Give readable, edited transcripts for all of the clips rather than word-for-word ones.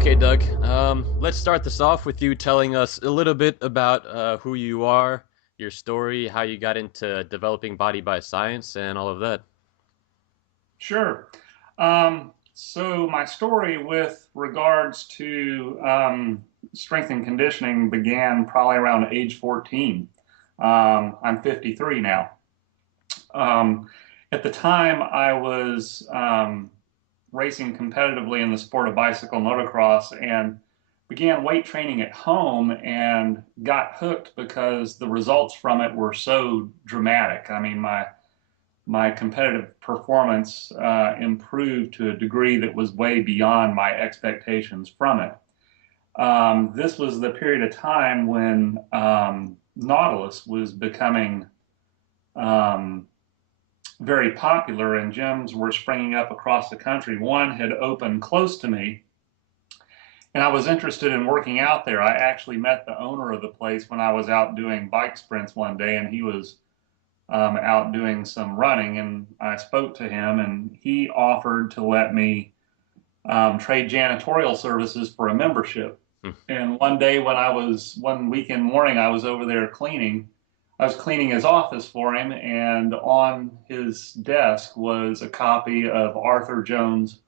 Okay, Doug. Let's start this off with you telling us a little bit about who you are, your story, how you got into developing body by science, and all of that. Sure. So my story with regards to strength and conditioning began probably around age 14. I'm 53 now. Um, at the time, I was racing competitively in the sport of bicycle motocross and began weight training at home and got hooked because the results from it were so dramatic. I mean, my competitive performance improved to a degree that was way beyond my expectations from it. This was the period of time when Nautilus was becoming um, very popular and gyms were springing up across the country. One had opened close to me, and I was interested in working out there. I actually met the owner of the place when I was out doing bike sprints one day, and he was out doing some running, and I spoke to him, and he offered to let me trade janitorial services for a membership. Hmm. And one day one weekend morning, I was over there cleaning. I was cleaning his office for him, and on his desk was a copy of Arthur Jones'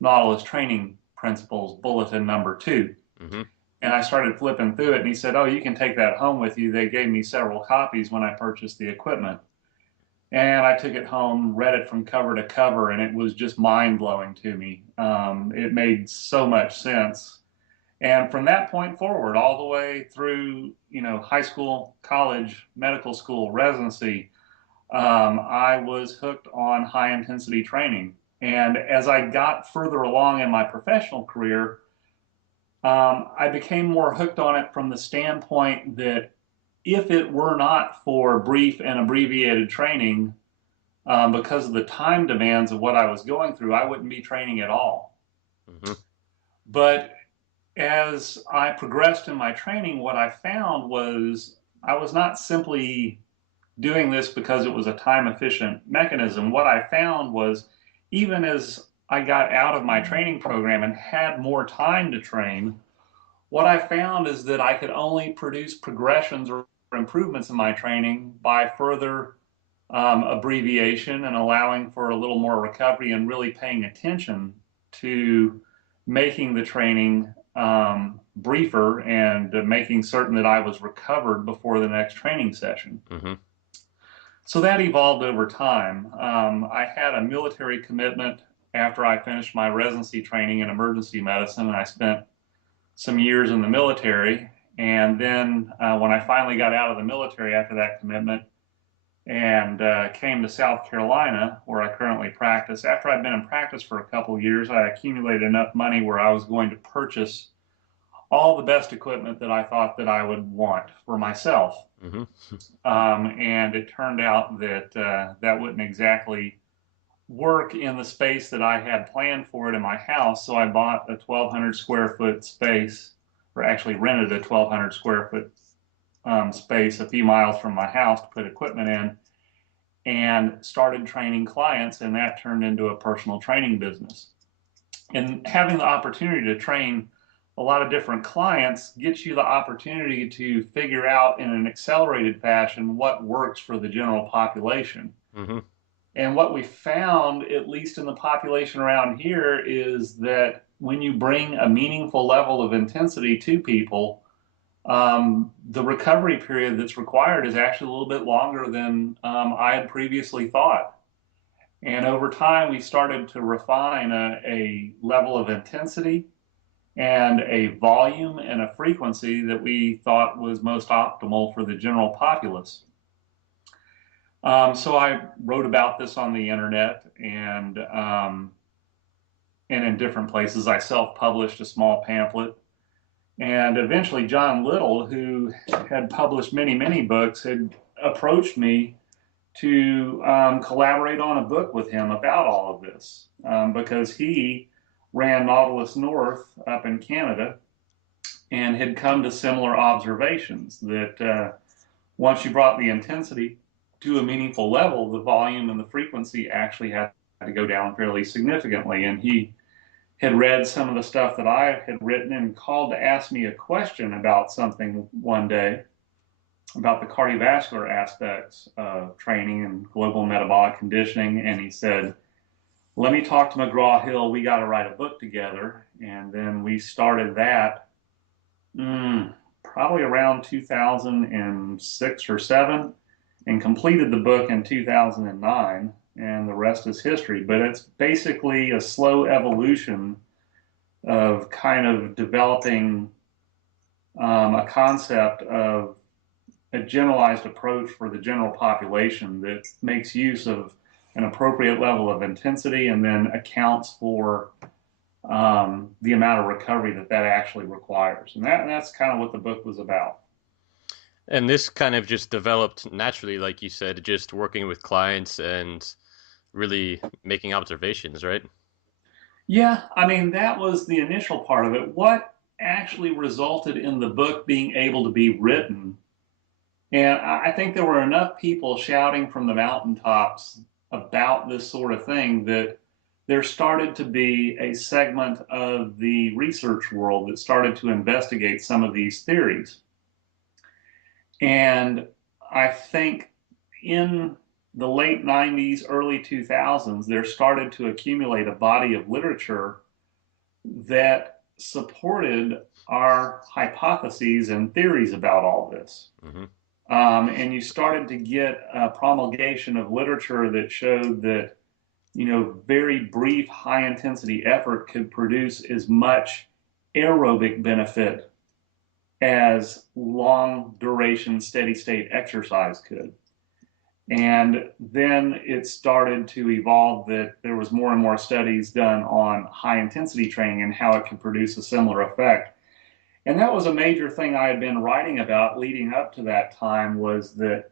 Nautilus Training Principles, Bulletin number 2. Mm-hmm. And I started flipping through it, and he said, "Oh, you can take that home with you." They gave me several copies when I purchased the equipment. And I took it home, read it from cover to cover, and it was just mind blowing to me. It made so much sense. And from that point forward, all the way through, high school, college, medical school, residency, I was hooked on high intensity training. And as I got further along in my professional career, I became more hooked on it from the standpoint that if it were not for brief and abbreviated training, because of the time demands of what I was going through, I wouldn't be training at all. Mm-hmm. But as I progressed in my training, what I found was I was not simply doing this because it was a time efficient mechanism. What I found was even as I got out of my training program and had more time to train, what I found is that I could only produce progressions or improvements in my training by further abbreviation and allowing for a little more recovery and really paying attention to making the training briefer and making certain that I was recovered before the next training session. Mm-hmm. So that evolved over time. I had a military commitment after I finished my residency training in emergency medicine, and I spent some years in the military. And then when I finally got out of the military after that commitment, and came to South Carolina, where I currently practice. After I'd been in practice for a couple of years, I accumulated enough money where I was going to purchase all the best equipment that I thought that I would want for myself. Mm-hmm. And it turned out that that wouldn't exactly work in the space that I had planned for it in my house. So I bought a 1,200 square foot space, or actually rented a 1,200 square foot space a few miles from my house to put equipment in, and started training clients, and that turned into a personal training business. And having the opportunity to train a lot of different clients gets you the opportunity to figure out in an accelerated fashion what works for the general population. Mm-hmm. And what we found, at least in the population around here, is that when you bring a meaningful level of intensity to people, the recovery period that's required is actually a little bit longer than I had previously thought. And over time, we started to refine a level of intensity and a volume and a frequency that we thought was most optimal for the general populace. So I wrote about this on the internet and in different places. I self-published a small pamphlet. And eventually, John Little, who had published many, many books, had approached me to collaborate on a book with him about all of this because he ran Nautilus North up in Canada and had come to similar observations that once you brought the intensity to a meaningful level, the volume and the frequency actually had to go down fairly significantly. And he had read some of the stuff that I had written and called to ask me a question about something one day about the cardiovascular aspects of training and global metabolic conditioning. And he said, let me talk to McGraw-Hill. We got to write a book together. And then we started that probably around 2006 or 7 and completed the book in 2009. And the rest is history. But it's basically a slow evolution of kind of developing a concept of a generalized approach for the general population that makes use of an appropriate level of intensity and then accounts for the amount of recovery that that actually requires. And that's kind of what the book was about. And this kind of just developed naturally, like you said, just working with clients and really making observations, right? Yeah, I mean, that was the initial part of it. What actually resulted in the book being able to be written, and I think there were enough people shouting from the mountaintops about this sort of thing that there started to be a segment of the research world that started to investigate some of these theories. And I think in the late 90s, early 2000s, there started to accumulate a body of literature that supported our hypotheses and theories about all this. Mm-hmm. And you started to get a promulgation of literature that showed that, very brief, high intensity effort could produce as much aerobic benefit as long duration, steady state exercise could. And then it started to evolve that there was more and more studies done on high intensity training and how it could produce a similar effect. And that was a major thing I had been writing about leading up to that time was that,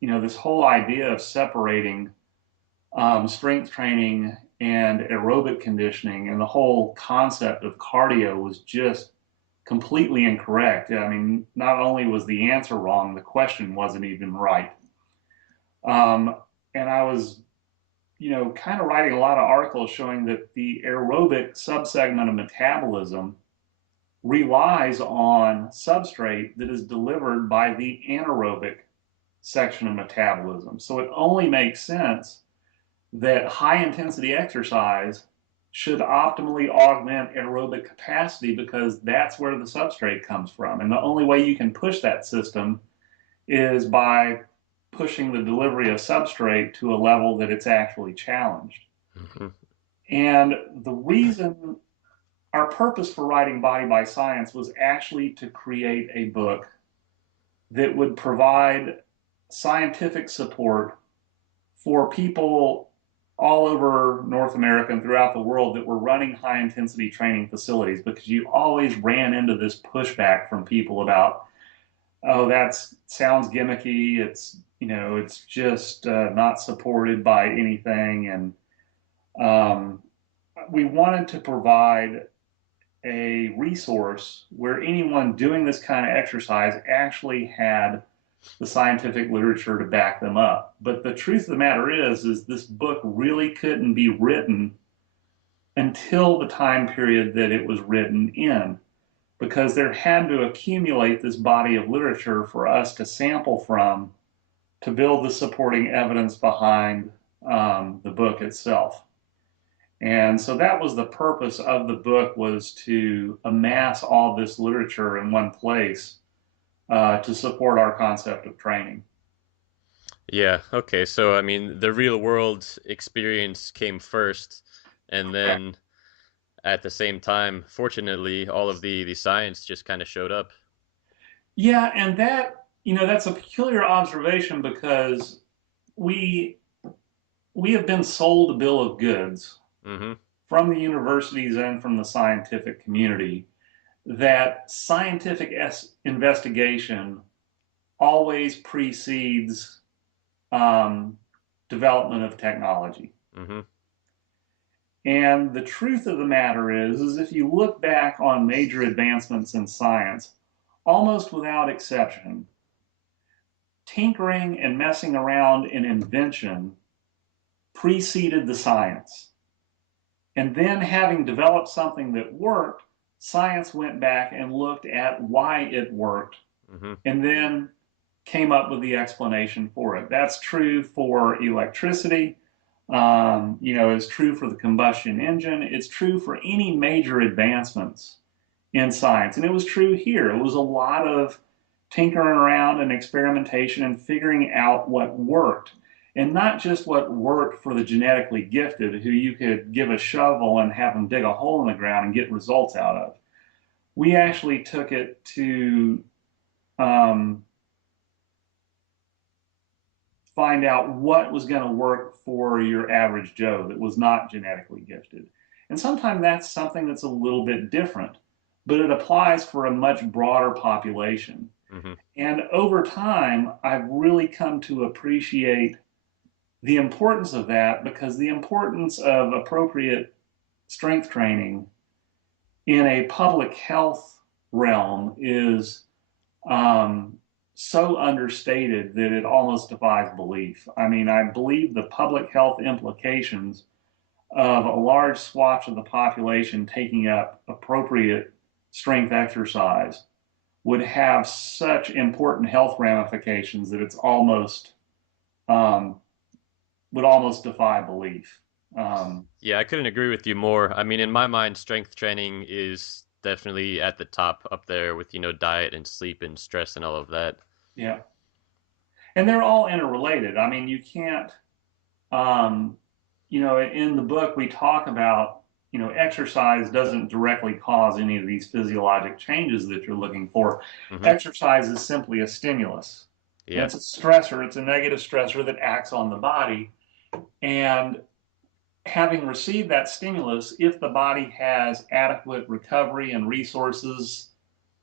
this whole idea of separating strength training and aerobic conditioning and the whole concept of cardio was just completely incorrect. I mean, not only was the answer wrong, the question wasn't even right. Um, and I was, kind of writing a lot of articles showing that the aerobic subsegment of metabolism relies on substrate that is delivered by the anaerobic section of metabolism. So it only makes sense that high intensity exercise should optimally augment aerobic capacity because that's where the substrate comes from. And the only way you can push that system is by pushing the delivery of substrate to a level that it's actually challenged. Mm-hmm. And the reason our purpose for writing Body by Science was actually to create a book that would provide scientific support for people all over North America and throughout the world that were running high intensity training facilities because you always ran into this pushback from people about, oh, that sounds gimmicky. It's just not supported by anything. And we wanted to provide a resource where anyone doing this kind of exercise actually had the scientific literature to back them up. But the truth of the matter is this book really couldn't be written until the time period that it was written in, because there had to accumulate this body of literature for us to sample from to build the supporting evidence behind the book itself. And so that was the purpose of the book, was to amass all this literature in one place to support our concept of training. Yeah, okay. So, I mean, the real world experience came first, and then at the same time, fortunately, all of the science just kind of showed up. Yeah, and that's a peculiar observation because we we have been sold a bill of goods Mm-hmm. from the universities and from the scientific community that scientific investigation always precedes um, development of technology. Mm-hmm. And the truth of the matter is if you look back on major advancements in science, almost without exception, tinkering and messing around in invention preceded the science. And then, having developed something that worked, science went back and looked at why it worked Hmm. and then came up with the explanation for it. That's true for electricity. It's true for the combustion engine. It's true for any major advancements in science. And it was true here. It was a lot of tinkering around and experimentation and figuring out what worked. And not just what worked for the genetically gifted, who you could give a shovel and have them dig a hole in the ground and get results out of. We actually took it to um, find out what was going to work for your average Joe that was not genetically gifted. And sometimes that's something that's a little bit different, but it applies for a much broader population. Hmm. And over time, I've really come to appreciate the importance of that, because the importance of appropriate strength training in a public health realm is um, so understated that it almost defies belief. I mean, I believe the public health implications of a large swath of the population taking up appropriate strength exercise would have such important health ramifications that it's almost um, would almost defy belief. Um, Yeah, I couldn't agree with you more. I mean, in my mind, strength training is definitely at the top up there with, diet and sleep and stress and all of that. yeah, and they're all interrelated. I mean, you can't. Um, in the book we talk about, exercise doesn't directly cause any of these physiologic changes that you're looking for. Hmm. Exercise is simply a stimulus, and Yeah. it's a stressor. It's a negative stressor that acts on the body. And having received that stimulus, if the body has adequate recovery and resources,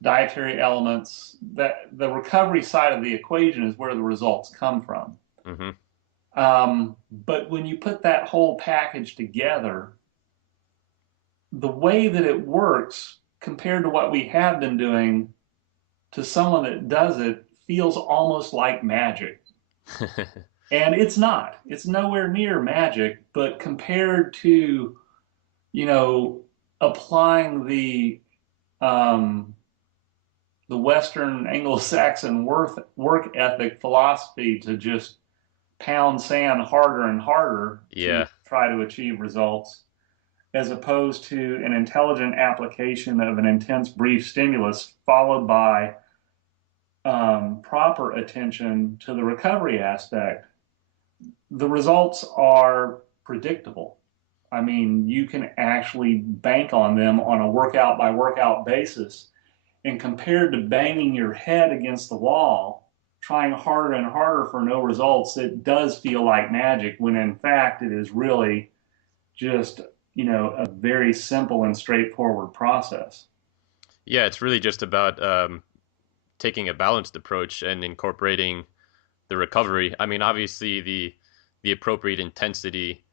dietary elements, that the recovery side of the equation is where the results come from. Hmm. But when you put that whole package together, the way that it works compared to what we have been doing, to someone that does it, feels almost like magic. And it's not. It's nowhere near magic, but compared to, you know, applying um, the Western Anglo-Saxon work ethic philosophy to just pound sand harder and harder to Yeah. try to achieve results, as opposed to an intelligent application of an intense brief stimulus followed by proper attention to the recovery aspect, the results are predictable. I mean, you can actually bank on them on a workout by workout basis. And compared to banging your head against the wall, trying harder and harder for no results, it does feel like magic, when in fact it is really just, a very simple and straightforward process. Yeah, it's really just about taking a balanced approach and incorporating the recovery. I mean, obviously the appropriate intensity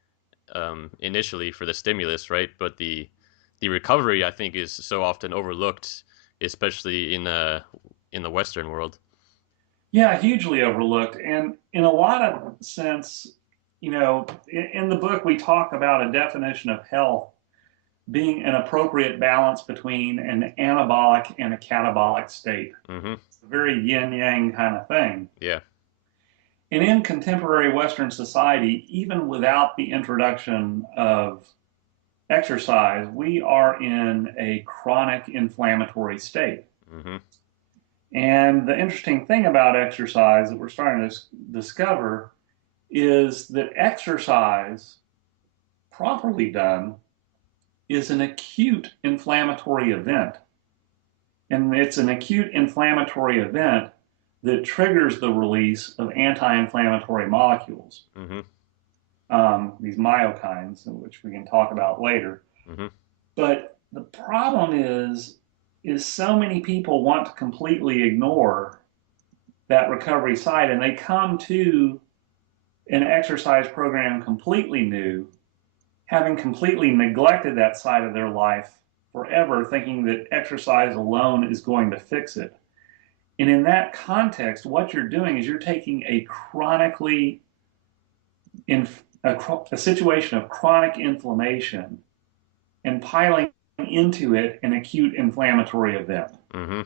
initially for the stimulus, right? But the recovery, I think, is so often overlooked, especially in the Western world. Yeah, hugely overlooked. And in a lot of sense, in the book, we talk about a definition of health being an appropriate balance between an anabolic and a catabolic state. Hmm. It's a very yin yang kind of thing. Yeah. And in contemporary Western society, even without the introduction of exercise, we are in a chronic inflammatory state. Hmm. And the interesting thing about exercise that we're starting to discover is that exercise, properly done, is an acute inflammatory event. And it's an acute inflammatory event that triggers the release of anti inflammatory molecules, Hmm. these myokines, which we can talk about later. Hmm. But the problem is so many people want to completely ignore that recovery side, and they come to an exercise program completely new, having completely neglected that side of their life forever, thinking that exercise alone is going to fix it. And in that context, what you're doing is you're taking a chronically in a situation of chronic inflammation and piling into it an acute inflammatory event. Mm-hmm.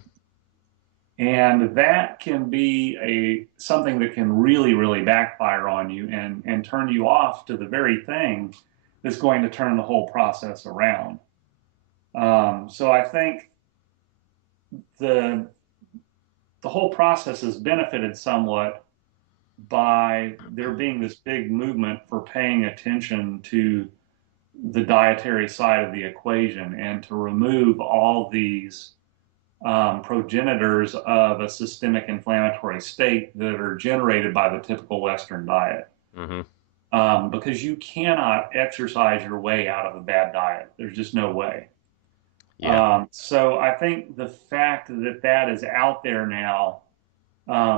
And that can be a something that can really, really backfire on you and turn you off to the very thing that's going to turn the whole process around. So I think the the whole process has benefited somewhat by there being this big movement for paying attention to the dietary side of the equation and to remove all these progenitors of a systemic inflammatory state that are generated by the typical Western diet. Mm-hmm. Because you cannot exercise your way out of a bad diet. There's just no way. Yeah. So I think the fact that that is out there now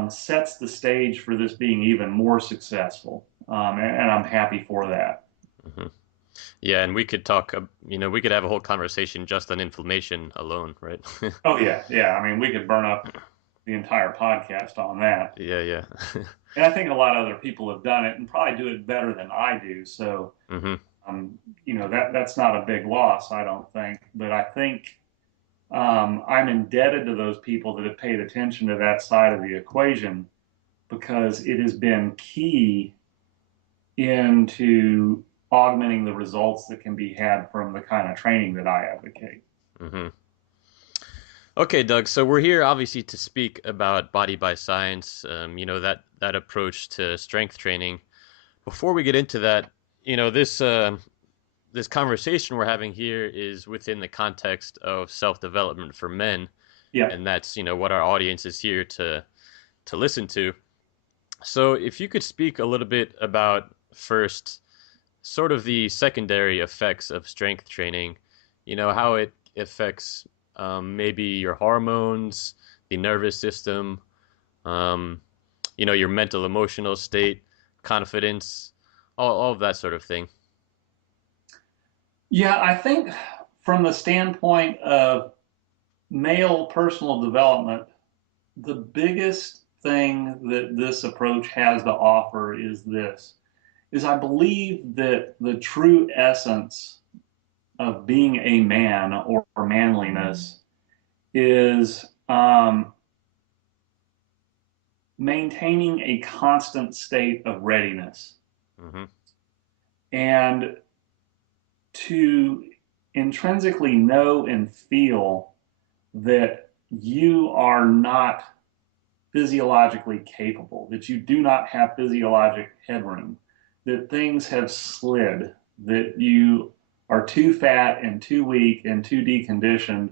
sets the stage for this being even more successful. And I'm happy for that. Mm-hmm. Yeah, and we could talk, we could have a whole conversation just on inflammation alone, right? Oh, yeah. Yeah. I mean, we could burn up the entire podcast on that. Yeah, yeah. And I think a lot of other people have done it and probably do it better than I do. So, Mm-hmm. that's not a big loss, I don't think. But I think I'm indebted to those people that have paid attention to that side of the equation because it has been key into augmenting the results that can be had from the kind of training that I advocate. Mm-hmm. Okay, Doug. So we're here obviously to speak about body by science. That approach to strength training. Before we get into that, this conversation we're having here is within the context of self development for men, Yeah. and that's what our audience is here to listen to. So if you could speak a little bit about first sort of the secondary effects of strength training, how it affects maybe your hormones, the nervous system, um, your mental, emotional state, confidence, all of that sort of thing. Yeah, I think from the standpoint of male personal development, the biggest thing that this approach has to offer is this is I believe that the true essence of being a man or manliness is maintaining a constant state of readiness Mm-hmm. and to intrinsically know and feel that you are not physiologically capable, that you do not have physiologic headroom, that things have slid, that you are too fat and too weak and too deconditioned.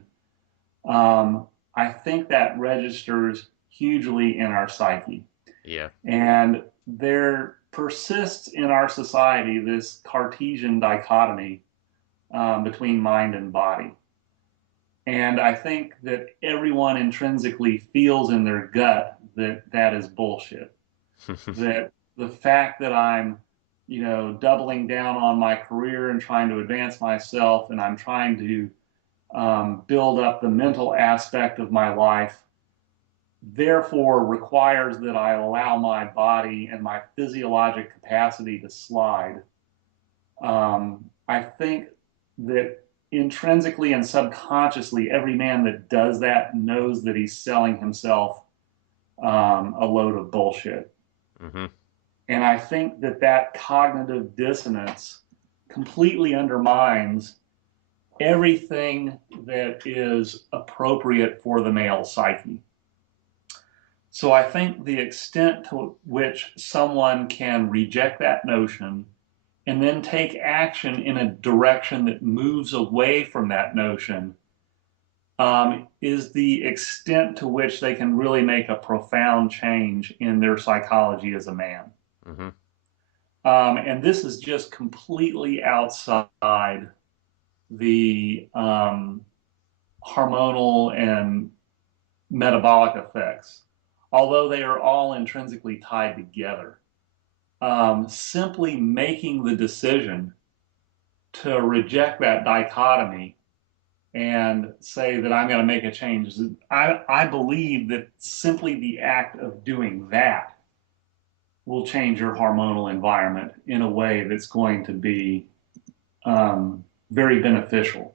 I think that registers hugely in our psyche. Yeah. And there persists in our society this Cartesian dichotomy between mind and body. And I think that everyone intrinsically feels in their gut that that is bullshit. That the fact that I'm, doubling down on my career and trying to advance myself, and I'm trying to build up the mental aspect of my life, therefore requires that I allow my body and my physiologic capacity to slide. I think that intrinsically and subconsciously, every man that does that knows that he's selling himself a load of bullshit. Mm-hmm. And I think that that cognitive dissonance completely undermines everything that is appropriate for the male psyche. So I think the extent to which someone can reject that notion and then take action in a direction that moves away from that notion is the extent to which they can really make a profound change in their psychology as a man. Mm-hmm. And this is just completely outside the hormonal and metabolic effects, although they are all intrinsically tied together. Simply making the decision to reject that dichotomy and say that I'm going to make a change. I believe that simply the act of doing that will change your hormonal environment in a way that's going to be very beneficial.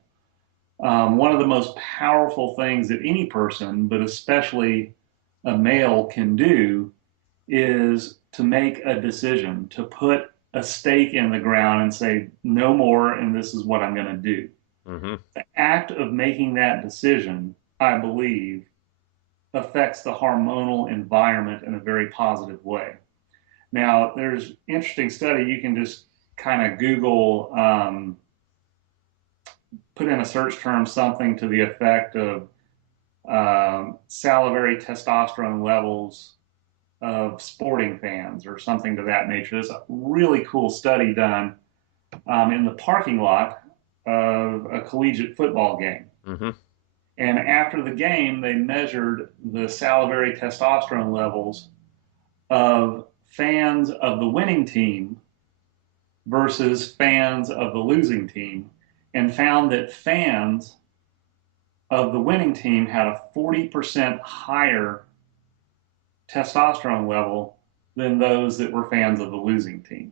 One of the most powerful things that any person, but especially a male, can do is to make a decision, to put a stake in the ground and say, no more, and this is what I'm going to do. Mm-hmm. The act of making that decision, I believe, affects the hormonal environment in a very positive way. Now, there's interesting study. You can just kind of Google, put in a search term, something to the effect of salivary testosterone levels of sporting fans or something to that nature. There's a really cool study done in the parking lot of a collegiate football game. Mm-hmm. And after the game, they measured the salivary testosterone levels of fans of the winning team versus fans of the losing team, and found that fans of the winning team had a 40% higher testosterone level than those that were fans of the losing team.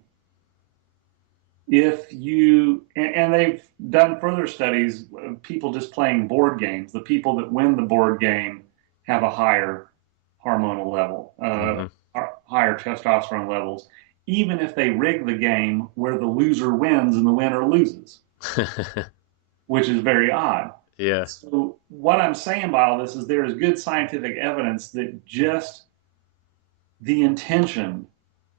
If you, and they've done further studies of people just playing board games, the people that win the board game have a higher hormonal level, Mm-hmm. higher testosterone levels, even if they rig the game where the loser wins and the winner loses, which is very odd. Yeah. So, what I'm saying by all this is there is good scientific evidence that just the intention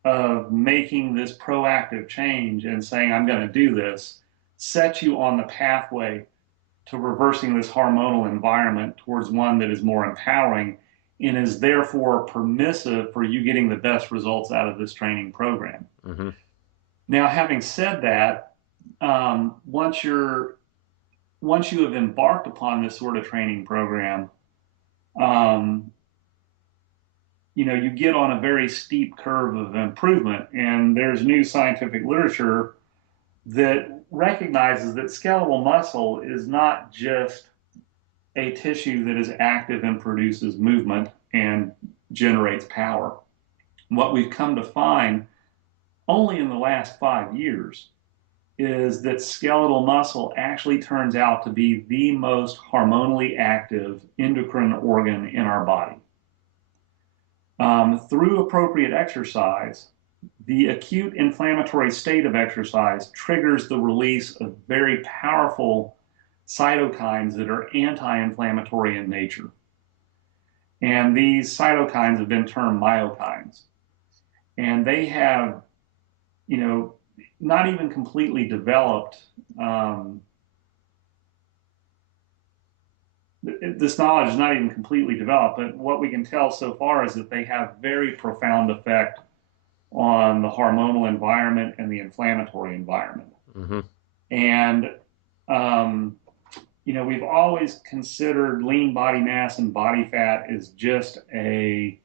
of making this proactive change and saying, I'm going to do this, sets you on the pathway to reversing this hormonal environment towards one that is more empowering and is therefore permissive for you getting the best results out of this training program. Mm-hmm. Now, having said that, once you have embarked upon this sort of training program, um, you get on a very steep curve of improvement. And there's new scientific literature that recognizes that skeletal muscle is not just a tissue that is active and produces movement and generates power. What we've come to find only in the last 5 years is that skeletal muscle actually turns out to be the most hormonally active endocrine organ in our body. Through appropriate exercise, the acute inflammatory state of exercise triggers the release of very powerful cytokines that are anti-inflammatory in nature. And these cytokines have been termed myokines. And they have, not even completely developed. This knowledge is not even completely developed, but what we can tell so far is that they have very profound effect on the hormonal environment and the inflammatory environment. Mm-hmm. And we've always considered lean body mass and body fat as just a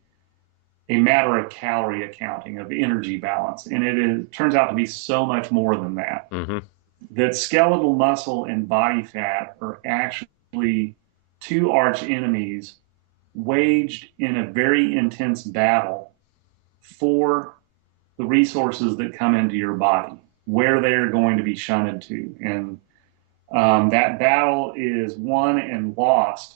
matter of calorie accounting, of energy balance, and turns out to be so much more than that. Mm-hmm. That skeletal muscle and body fat are actually two arch enemies waged in a very intense battle for the resources that come into your body, where they're going to be shunted to. And that battle is won and lost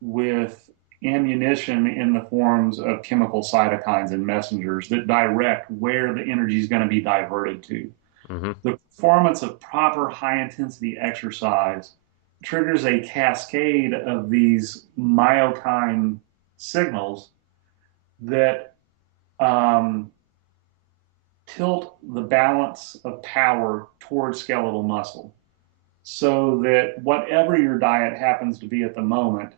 with ammunition in the forms of chemical cytokines and messengers that direct where the energy is going to be diverted to. Mm-hmm. The performance of proper high intensity exercise triggers a cascade of these myokine signals that tilt the balance of power towards skeletal muscle, so that whatever your diet happens to be at the moment,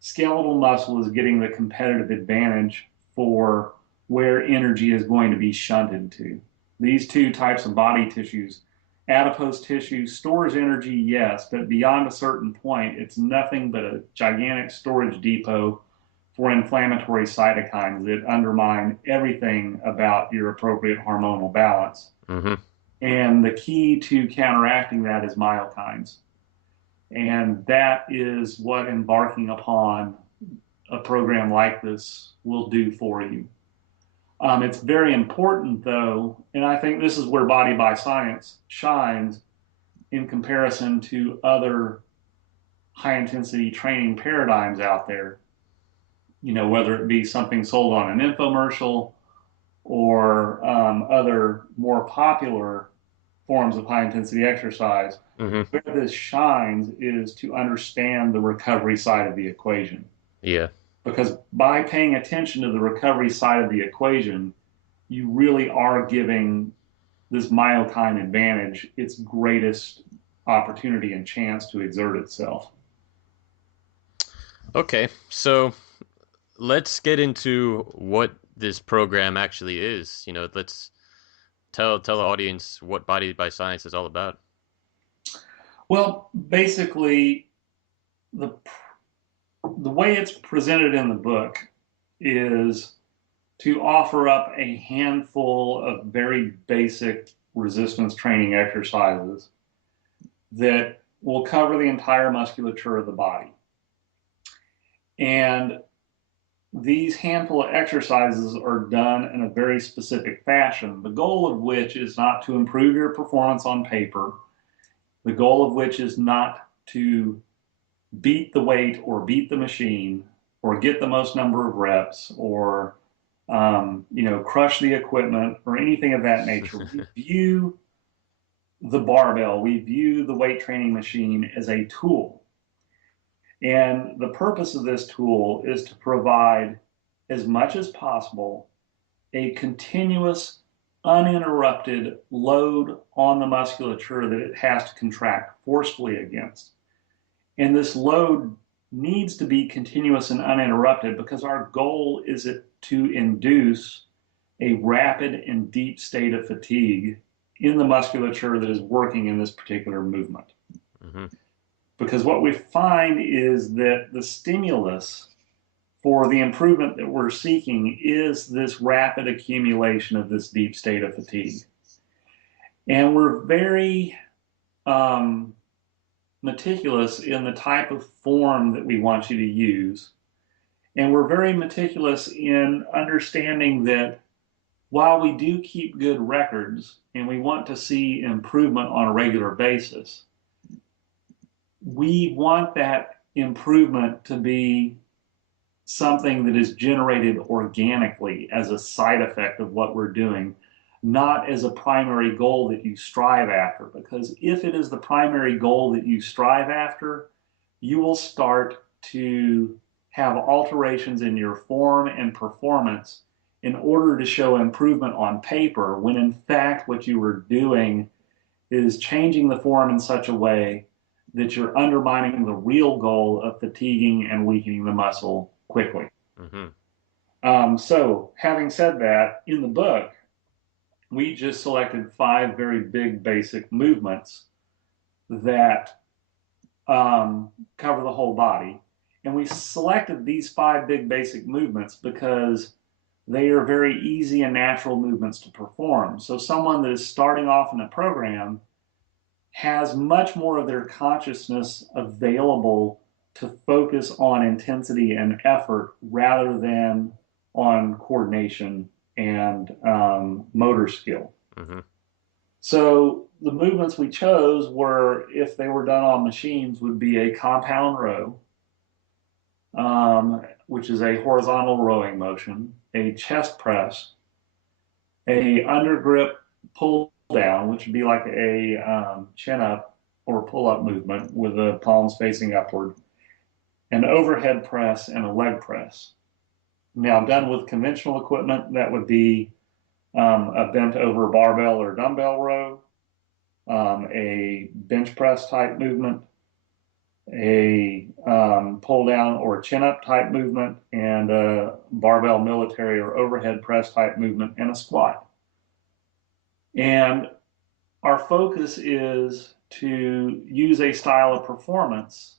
skeletal muscle is getting the competitive advantage for where energy is going to be shunted to. These two types of body tissues, adipose tissue stores energy, yes, but beyond a certain point, it's nothing but a gigantic storage depot for inflammatory cytokines that undermine everything about your appropriate hormonal balance. Mm-hmm. And the key to counteracting that is myokines. And that is what embarking upon a program like this will do for you. It's very important, though, and I think this is where Body by Science shines, in comparison to other high intensity training paradigms out there, whether it be something sold on an infomercial or other more popular forms of high intensity exercise. Hmm. Where this shines is to understand the recovery side of the equation. Yeah. Because by paying attention to the recovery side of the equation, you really are giving this myokine advantage its greatest opportunity and chance to exert itself. Okay, so let's get into what this program actually is. Let's tell the audience what Body by Science is all about. Well, basically, the the way it's presented in the book is to offer up a handful of very basic resistance training exercises that will cover the entire musculature of the body. And these handful of exercises are done in a very specific fashion, the goal of which is not to improve your performance on paper, the goal of which is not to beat the weight or beat the machine or get the most number of reps or crush the equipment or anything of that nature. We view the barbell, we view the weight training machine as a tool. And the purpose of this tool is to provide, as much as possible, a continuous, uninterrupted load on the musculature that it has to contract forcefully against. And this load needs to be continuous and uninterrupted because our goal is to induce a rapid and deep state of fatigue in the musculature that is working in this particular movement. Hmm. Because what we find is that the stimulus for the improvement that we're seeking is this rapid accumulation of this deep state of fatigue. And we're very meticulous in the type of form that we want you to use. And we're very meticulous in understanding that while we do keep good records and we want to see improvement on a regular basis, we want that improvement to be something that is generated organically as a side effect of what we're doing, not as a primary goal that you strive after. Because if it is the primary goal that you strive after, you will start to have alterations in your form and performance in order to show improvement on paper, when in fact what you were doing is changing the form in such a way that you're undermining the real goal of fatiguing and weakening the muscle quickly. Hmm. So, having said that, in the book, we just selected 5 very big basic movements that cover the whole body. And we selected these 5 big basic movements because they are very easy and natural movements to perform. So, someone that is starting off in a program has much more of their consciousness available to focus on intensity and effort rather than on coordination and motor skill. Hmm. So the movements we chose were, if they were done on machines, would be a compound row, which is a horizontal rowing motion, a chest press, a undergrip pull down, which would be like a chin up or pull up movement with the palms facing upward, an overhead press, and a leg press. Now, done with conventional equipment, that would be a bent over barbell or dumbbell row, a bench press type movement, a pull down or chin up type movement, and a barbell military or overhead press type movement, and a squat. And our focus is to use a style of performance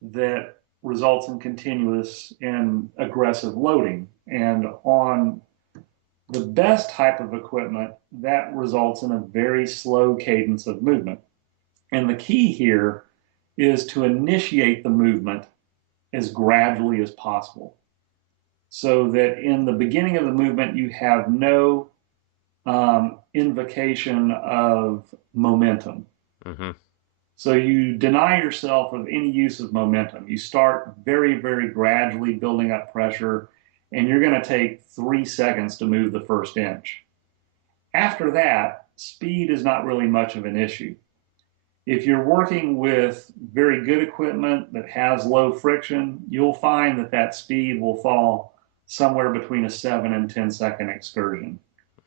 that results in continuous and aggressive loading. And on the best type of equipment, that results in a very slow cadence of movement. And the key here is to initiate the movement as gradually as possible, so that in the beginning of the movement, you have no invocation of momentum. Mm-hmm. So you deny yourself of any use of momentum. You start very, very gradually building up pressure, and you're going to take 3 seconds to move the first inch. After that, speed is not really much of an issue. If you're working with very good equipment that has low friction, you'll find that that speed will fall somewhere between a 7 and 10-second excursion.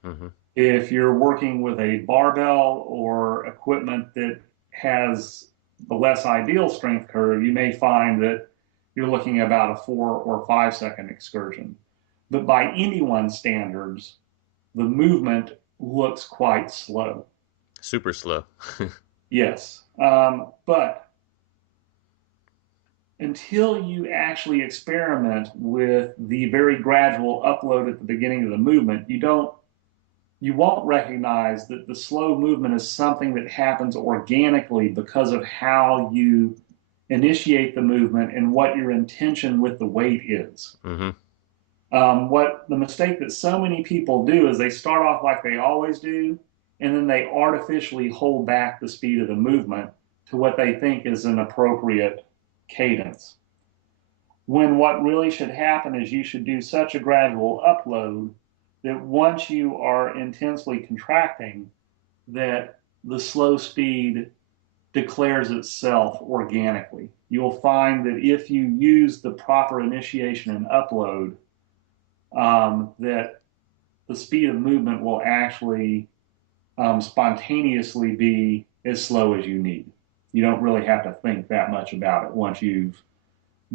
Mm-hmm. If you're working with a barbell or equipment that has the less ideal strength curve, you may find that you're looking at about a 4 or 5 second excursion. But by anyone's standards, the movement looks quite slow. Super slow. Yes. But until you actually experiment with the very gradual upload at the beginning of the movement, you won't recognize that the slow movement is something that happens organically because of how you initiate the movement and what your intention with the weight is. Mm-hmm. What the mistake that so many people do is they start off like they always do, and then they artificially hold back the speed of the movement to what they think is an appropriate cadence. When what really should happen is you should do such a gradual upload that once you are intensely contracting, that the slow speed declares itself organically. You'll find that if you use the proper initiation and upload, that the speed of movement will actually spontaneously be as slow as you need. You don't really have to think that much about it once you've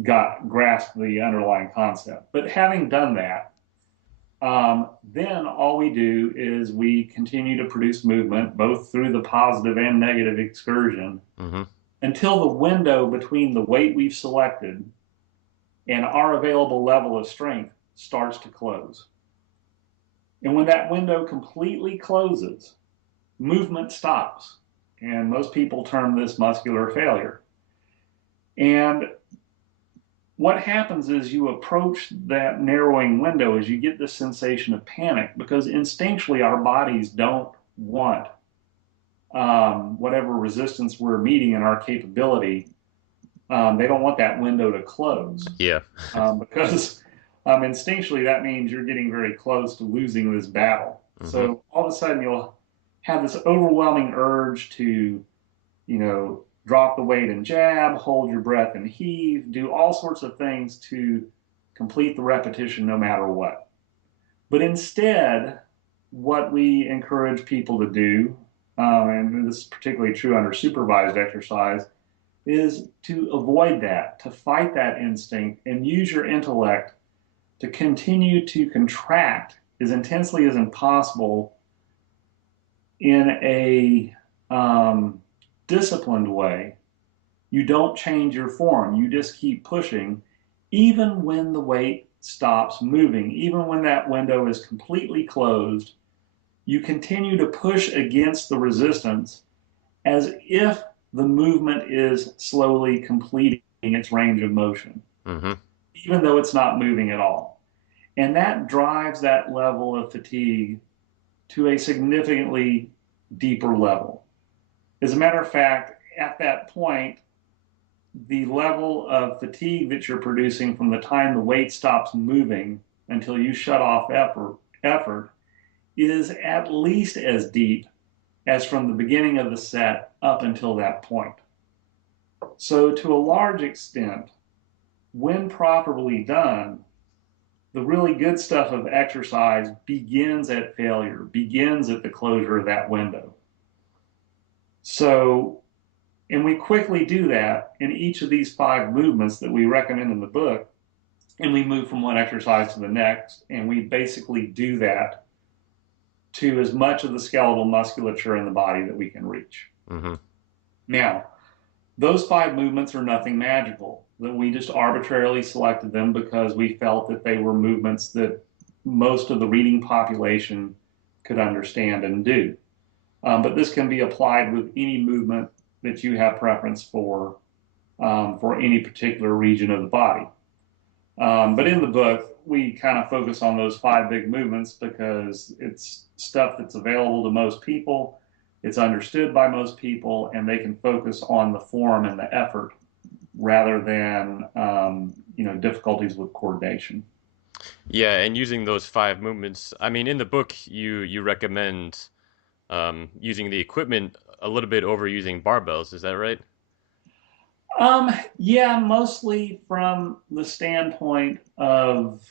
grasped the underlying concept. But having done that, then all we do is we continue to produce movement both through the positive and negative excursion Mm-hmm. until the window between the weight we've selected and our available level of strength starts to close. And when that window completely closes, movement stops. And most people term this muscular failure. And what happens is you approach that narrowing window as you get this sensation of panic because instinctually our bodies don't want whatever resistance we're meeting in our capability. They don't want that window to close Yeah. because instinctually that means you're getting very close to losing this battle. Mm-hmm. So all of a sudden you'll have this overwhelming urge to, drop the weight and jab, hold your breath and heave, do all sorts of things to complete the repetition no matter what. But instead, what we encourage people to do, and this is particularly true under supervised exercise, is to avoid that, to fight that instinct and use your intellect to continue to contract as intensely as possible in a disciplined way. You don't change your form. You just keep pushing, even when the weight stops moving, even when that window is completely closed. You continue to push against the resistance as if the movement is slowly completing its range of motion, Mm-hmm. even though it's not moving at all. And that drives that level of fatigue to a significantly deeper level. As a matter of fact, at that point, the level of fatigue that you're producing from the time the weight stops moving until you shut off effort is at least as deep as from the beginning of the set up until that point. So, to a large extent, when properly done, the really good stuff of exercise begins at failure, begins at the closure of that window. So, and we quickly do that in each of these 5 movements that we recommend in the book, and we move from one exercise to the next, and we basically do that to as much of the skeletal musculature in the body that we can reach. Mm-hmm. Now, those 5 movements are nothing magical, that we just arbitrarily selected them because we felt that they were movements that most of the reading population could understand and do. But this can be applied with any movement that you have preference for any particular region of the body. But in the book, we kind of focus on those 5 big movements because it's stuff that's available to most people. it's understood by most people, and they can focus on the form and the effort rather than difficulties with coordination. Yeah, and using those five movements. I mean, in the book, you recommend using the equipment a little bit over using barbells. Is that right? Yeah, mostly from the standpoint of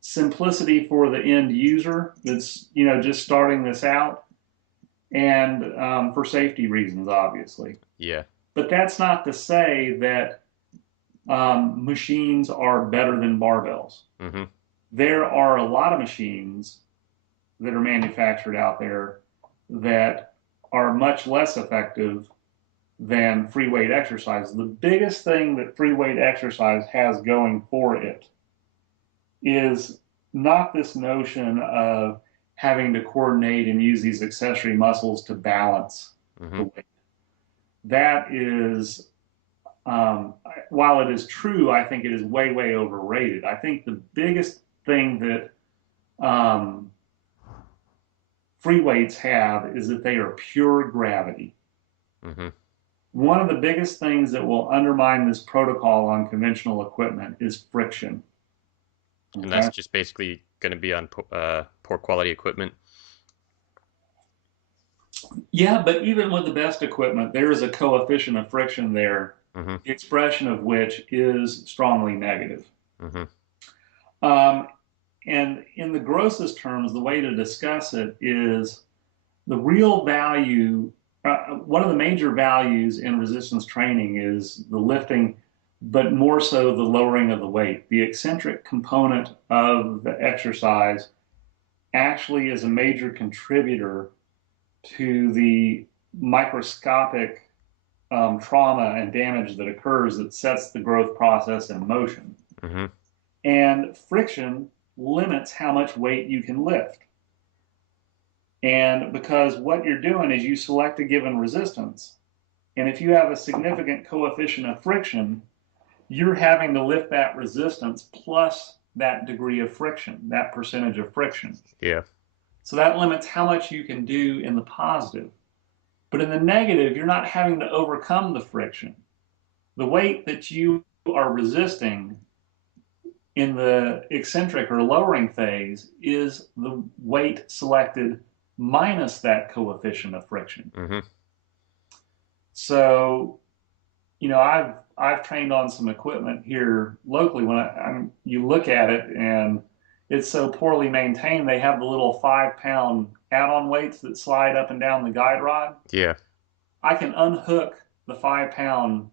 simplicity for the end user that's just starting this out, and for safety reasons, obviously. Yeah. But that's not to say that machines are better than barbells. Mm-hmm. There are a lot of machines that are manufactured out there that are much less effective than free weight exercise. The biggest thing that free weight exercise has going for it is not this notion of having to coordinate and use these accessory muscles to balance Mm-hmm. the weight. That is, while it is true, I think it is way, way overrated. I think the biggest thing that free weights have is that they are pure gravity. Mm-hmm. One of the biggest things that will undermine this protocol on conventional equipment is friction. And that's Okay. just basically going to be on poor quality equipment. Yeah, but even with the best equipment, there is a coefficient of friction there, Mm-hmm. the expression of which is strongly negative. Mm-hmm. Um, and in the grossest terms, the way to discuss it is the real value. One of the major values in resistance training is the lifting, but more so the lowering of the weight. The eccentric component of the exercise actually is a major contributor to the microscopic trauma and damage that occurs that sets the growth process in motion. Mm-hmm. And friction limits how much weight you can lift. And because what you're doing is you select a given resistance, and if you have a significant coefficient of friction, you're having to lift that resistance plus that degree of friction, that percentage of friction. Yeah. So that limits how much you can do in the positive. But in the negative, you're not having to overcome the friction. The weight that you are resisting in the eccentric or lowering phase is the weight selected minus that coefficient of friction. Mm-hmm. So, I've trained on some equipment here locally. You look at it and it's so poorly maintained, they have the little 5 pound add-on weights that slide up and down the guide rod. Yeah. I can unhook the 5 pound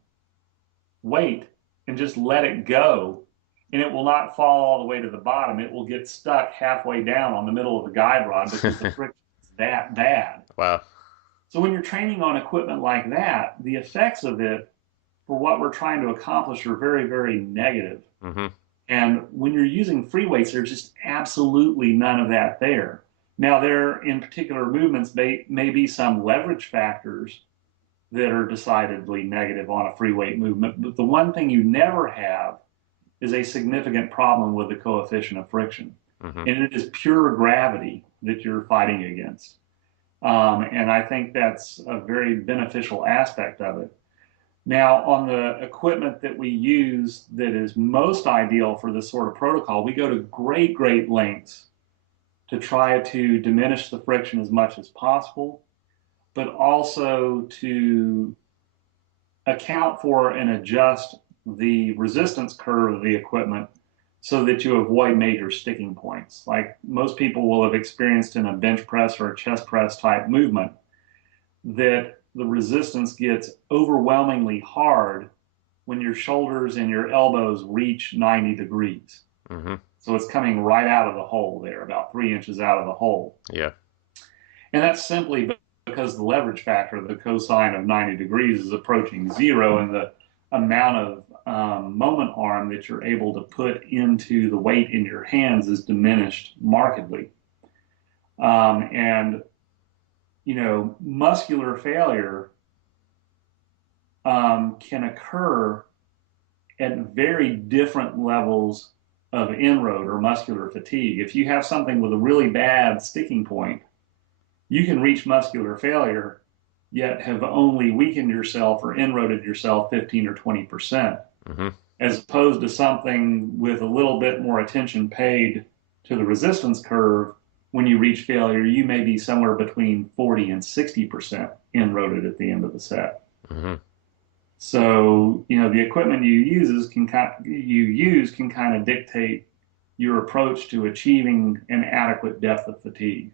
weight and just let it go, and it will not fall all the way to the bottom. It will get stuck halfway down on the middle of the guide rod because the friction is that bad. Wow. So when you're training on equipment like that, the effects of it for what we're trying to accomplish are very, very negative. Mm-hmm. And when you're using free weights, there's just absolutely none of that there. Now, there in particular movements may be some leverage factors that are decidedly negative on a free weight movement, but the one thing you never have is a significant problem with the coefficient of friction. Mm-hmm. And it is pure gravity that you're fighting against. And I think that's a very beneficial aspect of it. Now, on the equipment that we use that is most ideal for this sort of protocol, we go to great, great lengths to try to diminish the friction as much as possible, but also to account for and adjust the resistance curve of the equipment so that you avoid major sticking points. Like most people will have experienced in a bench press or a chest press type movement, that the resistance gets overwhelmingly hard when your shoulders and your elbows reach 90 degrees. Mm-hmm. So it's coming right out of the hole there, about 3 inches out of the hole. Yeah. And that's simply because the leverage factor, the cosine of 90 degrees, is approaching zero, and the amount of moment arm that you're able to put into the weight in your hands is diminished markedly. And, muscular failure can occur at very different levels of inroad or muscular fatigue. If you have something with a really bad sticking point, you can reach muscular failure yet have only weakened yourself or inroaded yourself 15 or 20%, Mm-hmm. as opposed to something with a little bit more attention paid to the resistance curve. When you reach failure, you may be somewhere between 40 and 60% inroaded at the end of the set. Mm-hmm. So, the equipment you use can kind of dictate your approach to achieving an adequate depth of fatigue.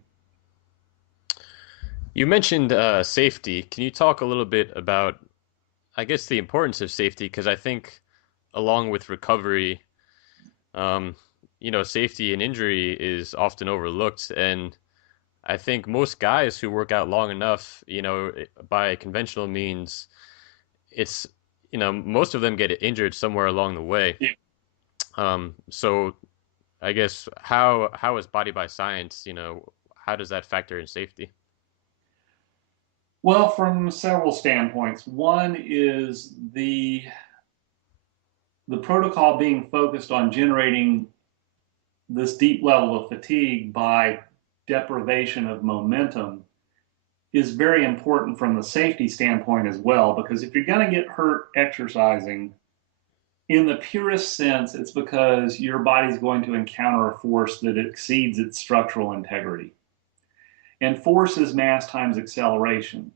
You mentioned safety. Can you talk a little bit about, I guess, the importance of safety? Because I think along with recovery, um, safety and injury is often overlooked. And I think most guys who work out long enough, by conventional means, it's, most of them get injured somewhere along the way. Yeah. So I guess how is body by science, how does that factor in safety? Well, from several standpoints. One is the protocol being focused on generating this deep level of fatigue by deprivation of momentum is very important from the safety standpoint as well, because if you're going to get hurt exercising, in the purest sense, it's because your body's going to encounter a force that exceeds its structural integrity. And force is mass times acceleration.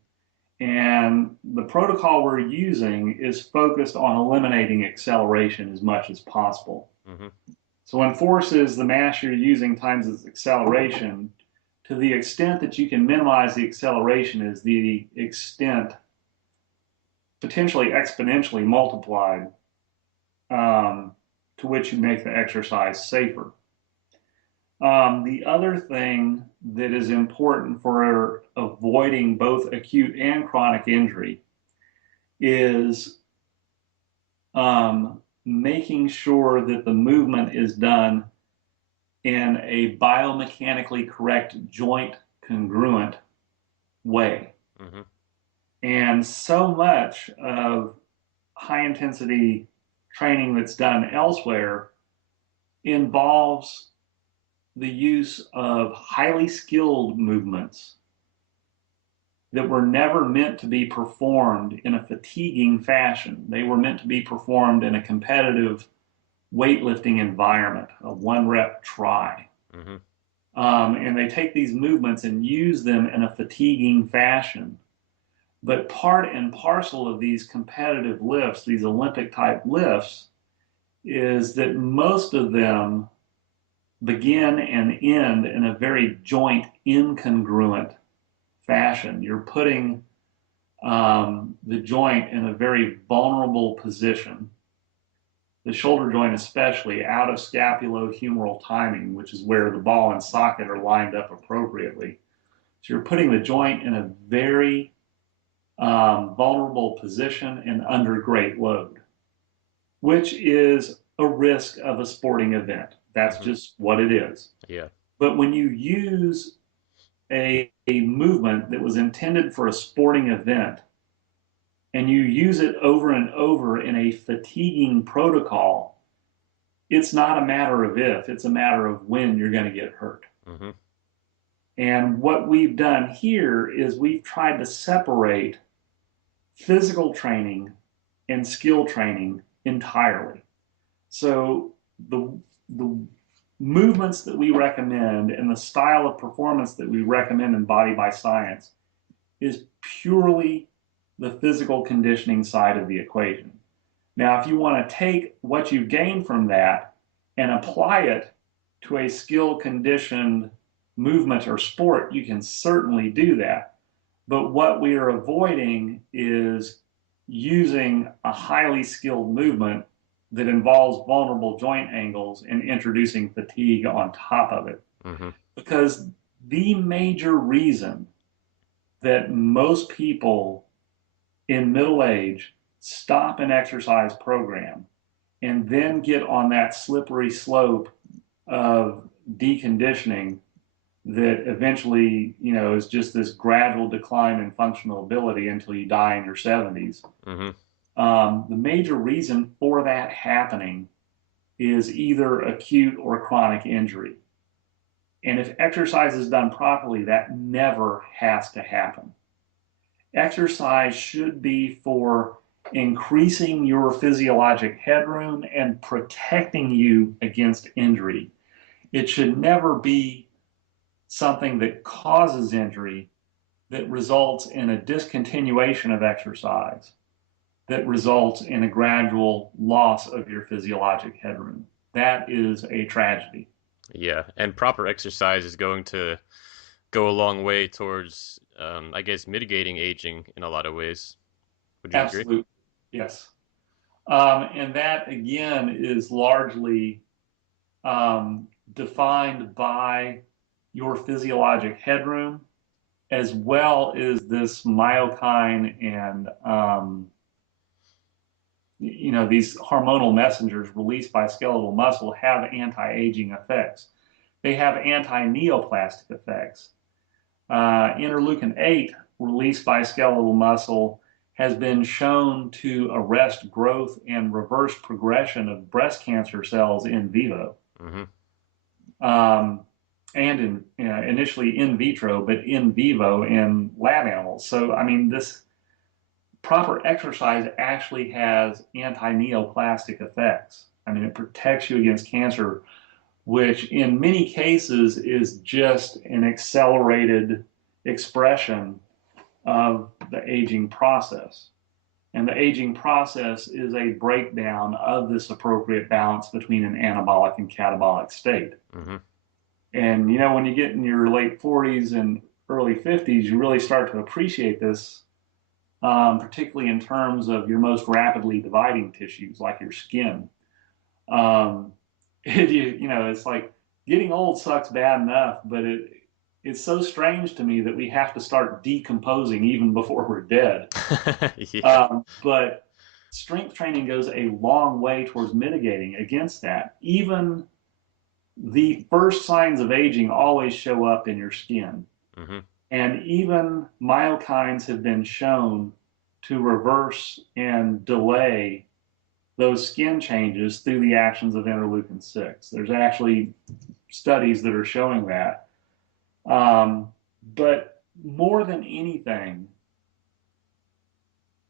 And the protocol we're using is focused on eliminating acceleration as much as possible. Hmm. So when force is the mass you're using times its acceleration, to the extent that you can minimize the acceleration is the extent potentially exponentially multiplied, to which you make the exercise safer. The other thing that is important for avoiding both acute and chronic injury is making sure that the movement is done in a biomechanically correct joint congruent way. Hmm. And so much of high intensity training that's done elsewhere involves the use of highly skilled movements that were never meant to be performed in a fatiguing fashion. They were meant to be performed in a competitive weightlifting environment, a one rep try. Hmm. And they take these movements and use them in a fatiguing fashion. But part and parcel of these competitive lifts, these Olympic type lifts, is that most of them begin and end in a very joint incongruent fashion. You're putting the joint in a very vulnerable position, the shoulder joint especially, out of scapulohumeral timing, which is where the ball and socket are lined up appropriately. So you're putting the joint in a very vulnerable position and under great load, which is a risk of a sporting event. That's Hmm. just what it is. Yeah. But when you use a movement that was intended for a sporting event and you use it over and over in a fatiguing protocol, it's not a matter of if, it's a matter of when you're going to get hurt. Hmm. And what we've done here is we've tried to separate physical training and skill training entirely. So the movements that we recommend and the style of performance that we recommend in Body by Science is purely the physical conditioning side of the equation. Now, if you want to take what you've gained from that and apply it to a skill conditioned movement or sport, you can certainly do that. But what we are avoiding is using a highly skilled movement that involves vulnerable joint angles and introducing fatigue on top of it. Hmm. Because the major reason that most people in middle age stop an exercise program and then get on that slippery slope of deconditioning that eventually, is just this gradual decline in functional ability until you die in your 70s. Hmm. The major reason for that happening is either acute or chronic injury. And if exercise is done properly, that never has to happen. Exercise should be for increasing your physiologic headroom and protecting you against injury. It should never be something that causes injury, that results in a discontinuation of exercise, that results in a gradual loss of your physiologic headroom. That is a tragedy. Yeah, and proper exercise is going to go a long way towards, I guess, mitigating aging in a lot of ways. Would you agree? Absolutely. Yes. And that, again, is largely defined by your physiologic headroom, as well as this myokine and these hormonal messengers released by skeletal muscle have anti-aging effects. They have anti-neoplastic effects. Interleukin 8 released by skeletal muscle has been shown to arrest growth and reverse progression of breast cancer cells in vivo. Mm-hmm. Um, and initially in vitro, but in vivo in lab animals. So, I mean, this proper exercise actually has anti-neoplastic effects. I mean, it protects you against cancer, which in many cases is just an accelerated expression of the aging process. And the aging process is a breakdown of this appropriate balance between an anabolic and catabolic state. Mm-hmm. And when you get in your late 40s and early 50s, you really start to appreciate this, particularly in terms of your most rapidly dividing tissues like your skin. Um, it's like getting old sucks bad enough, but it's so strange to me that we have to start decomposing even before we're dead. Yeah. But strength training goes a long way towards mitigating against that. Even the first signs of aging always show up in your skin. Mm-hmm. And even myokines have been shown to reverse and delay those skin changes through the actions of interleukin 6. There's actually studies that are showing that. But more than anything,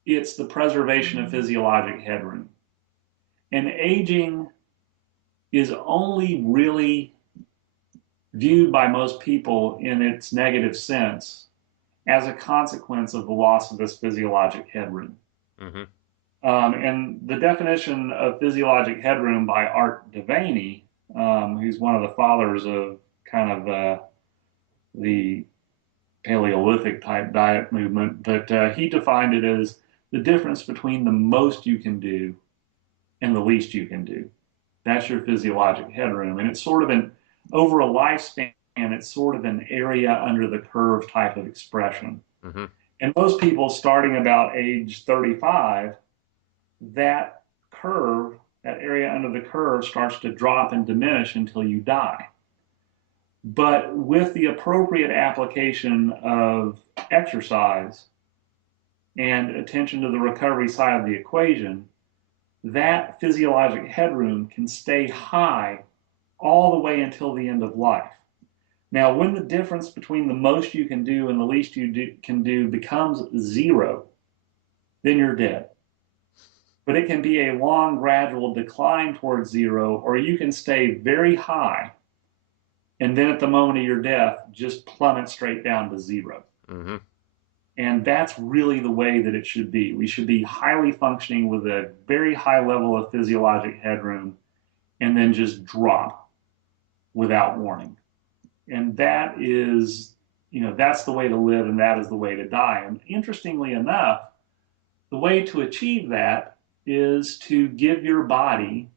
it's the preservation of physiologic headroom. And aging is only really viewed by most people in its negative sense as a consequence of the loss of this physiologic headroom. Mm-hmm. And the definition of physiologic headroom by Art Devaney, who's one of the fathers of kind of the Paleolithic type diet movement, but he defined it as the difference between the most you can do and the least you can do. That's your physiologic headroom. And it's sort of over a lifespan, it's sort of an area under the curve type of expression. Mm-hmm. And most people starting about age 35, that curve, that area under the curve starts to drop and diminish until you die. But with the appropriate application of exercise and attention to the recovery side of the equation, that physiologic headroom can stay high all the way until the end of life. Now, when the difference between the most you can do and the least you can do becomes zero, then you're dead. But it can be a long, gradual decline towards zero, or you can stay very high, and then at the moment of your death, just plummet straight down to zero. Mm-hmm. And that's really the way that it should be. We should be highly functioning with a very high level of physiologic headroom and then just drop without warning. And that is, that's the way to live and that is the way to die. And interestingly enough, the way to achieve that is to give your body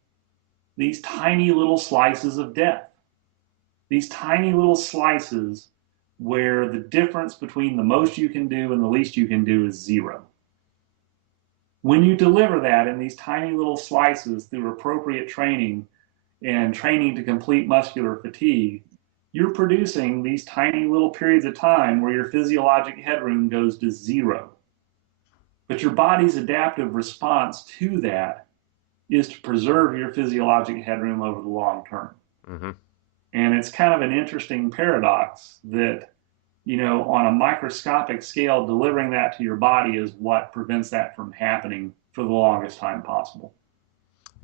these tiny little slices of death, these tiny little slices where the difference between the most you can do and the least you can do is zero. When you deliver that in these tiny little slices through appropriate training and training to complete muscular fatigue, you're producing these tiny little periods of time where your physiologic headroom goes to zero. But your body's adaptive response to that is to preserve your physiologic headroom over the long term. Mm-hmm. And it's kind of an interesting paradox that on a microscopic scale, delivering that to your body is what prevents that from happening for the longest time possible.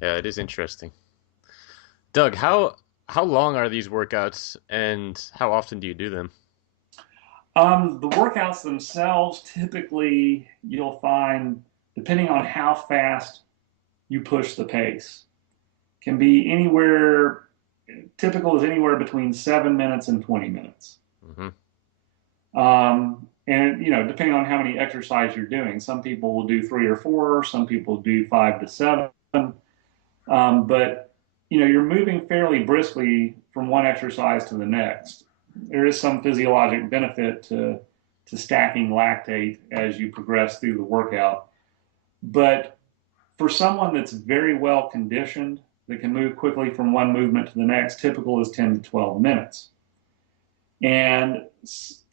Yeah, it is interesting. Doug, how long are these workouts and how often do you do them? The workouts themselves, typically, you'll find, depending on how fast you push the pace, can be anywhere, typical is anywhere between 7 minutes and 20 minutes. Hmm. And depending on how many exercise you're doing, some people will do three or four, some people do 5 to 7. But you're moving fairly briskly from one exercise to the next. There is some physiologic benefit to stacking lactate as you progress through the workout. But for someone that's very well conditioned, that can move quickly from one movement to the next, typical is 10 to 12 minutes. And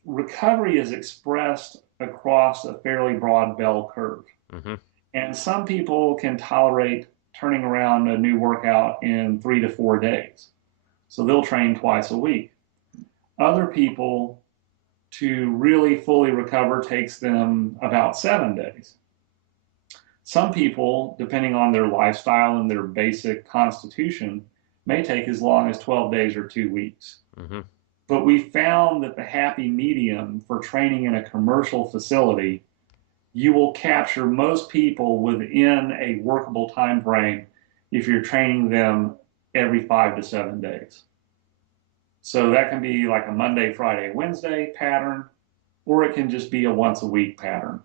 recovery is expressed across a fairly broad bell curve. Hmm. And some people can tolerate turning around a new workout in 3 to 4 days. So they'll train twice a week. Other people, to really fully recover, takes them about 7 days. Some people, depending on their lifestyle and their basic constitution, may take as long as 12 days or 2 weeks. Hmm. But we found that the happy medium for training in a commercial facility, you will capture most people within a workable time frame if you're training them every 5 to 7 days. So that can be like a Monday, Friday, Wednesday pattern, or it can just be a once a week pattern.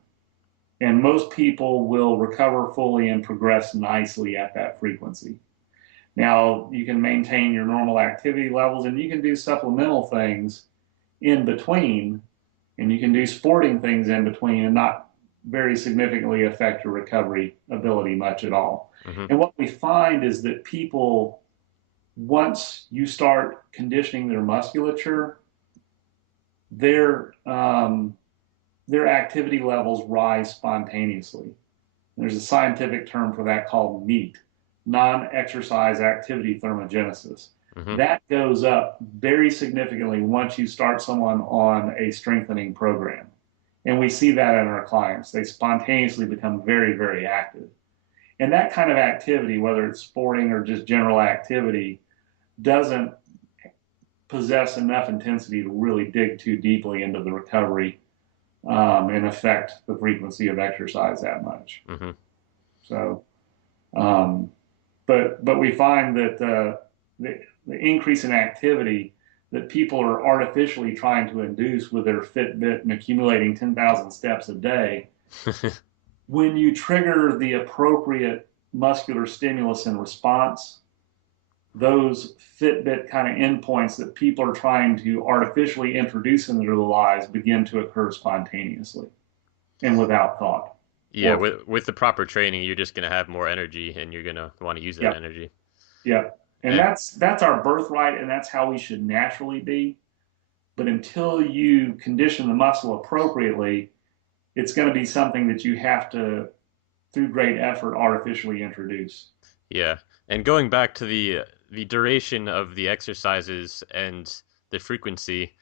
And most people will recover fully and progress nicely at that frequency. Now, you can maintain your normal activity levels and you can do supplemental things in between, and you can do sporting things in between and not very significantly affect your recovery ability much at all. Hmm. And what we find is that people, once you start conditioning their musculature, their their activity levels rise spontaneously. There's a scientific term for that called NEAT, non-exercise activity thermogenesis. Hmm. That goes up very significantly once you start someone on a strengthening program. And we see that in our clients. They spontaneously become very, very active. And that kind of activity, whether it's sporting or just general activity, doesn't possess enough intensity to really dig too deeply into the recovery and affect the frequency of exercise that much. Hmm. So, um, but we find that the increase in activity that people are artificially trying to induce with their Fitbit and accumulating 10,000 steps a day, when you trigger the appropriate muscular stimulus and response, those Fitbit kind of endpoints that people are trying to artificially introduce into their lives begin to occur spontaneously and without thought. Yeah, Or with the proper training, you're just gonna have more energy and you're gonna want to use that yeah, energy. yeah, and And that's our birthright, and that's how we should naturally be. But until you condition the muscle appropriately, it's going to be something that you have to, through great effort, artificially introduce. yeah, and going back to the duration of the exercises and the frequency,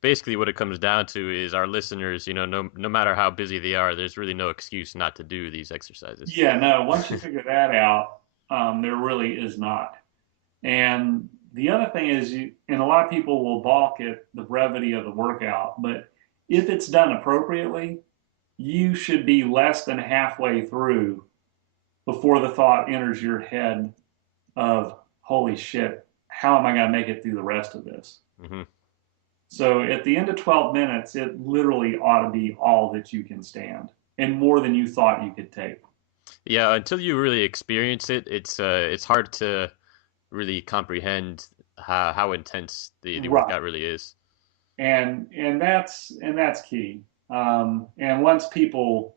basically what it comes down to is our listeners, no matter how busy they are, there's really no excuse not to do these exercises. Yeah, no, once you figure that out, there really is not. And the other thing is, and a lot of people will balk at the brevity of the workout, but if it's done appropriately, you should be less than halfway through before the thought enters your head of, holy shit, how am I going to make it through the rest of this? Hmm. So at the end of 12 minutes, it literally ought to be all that you can stand and more than you thought you could take. Yeah, until you really experience it, it's hard to really comprehend how intense the Right. workout really is. And that's key. And once people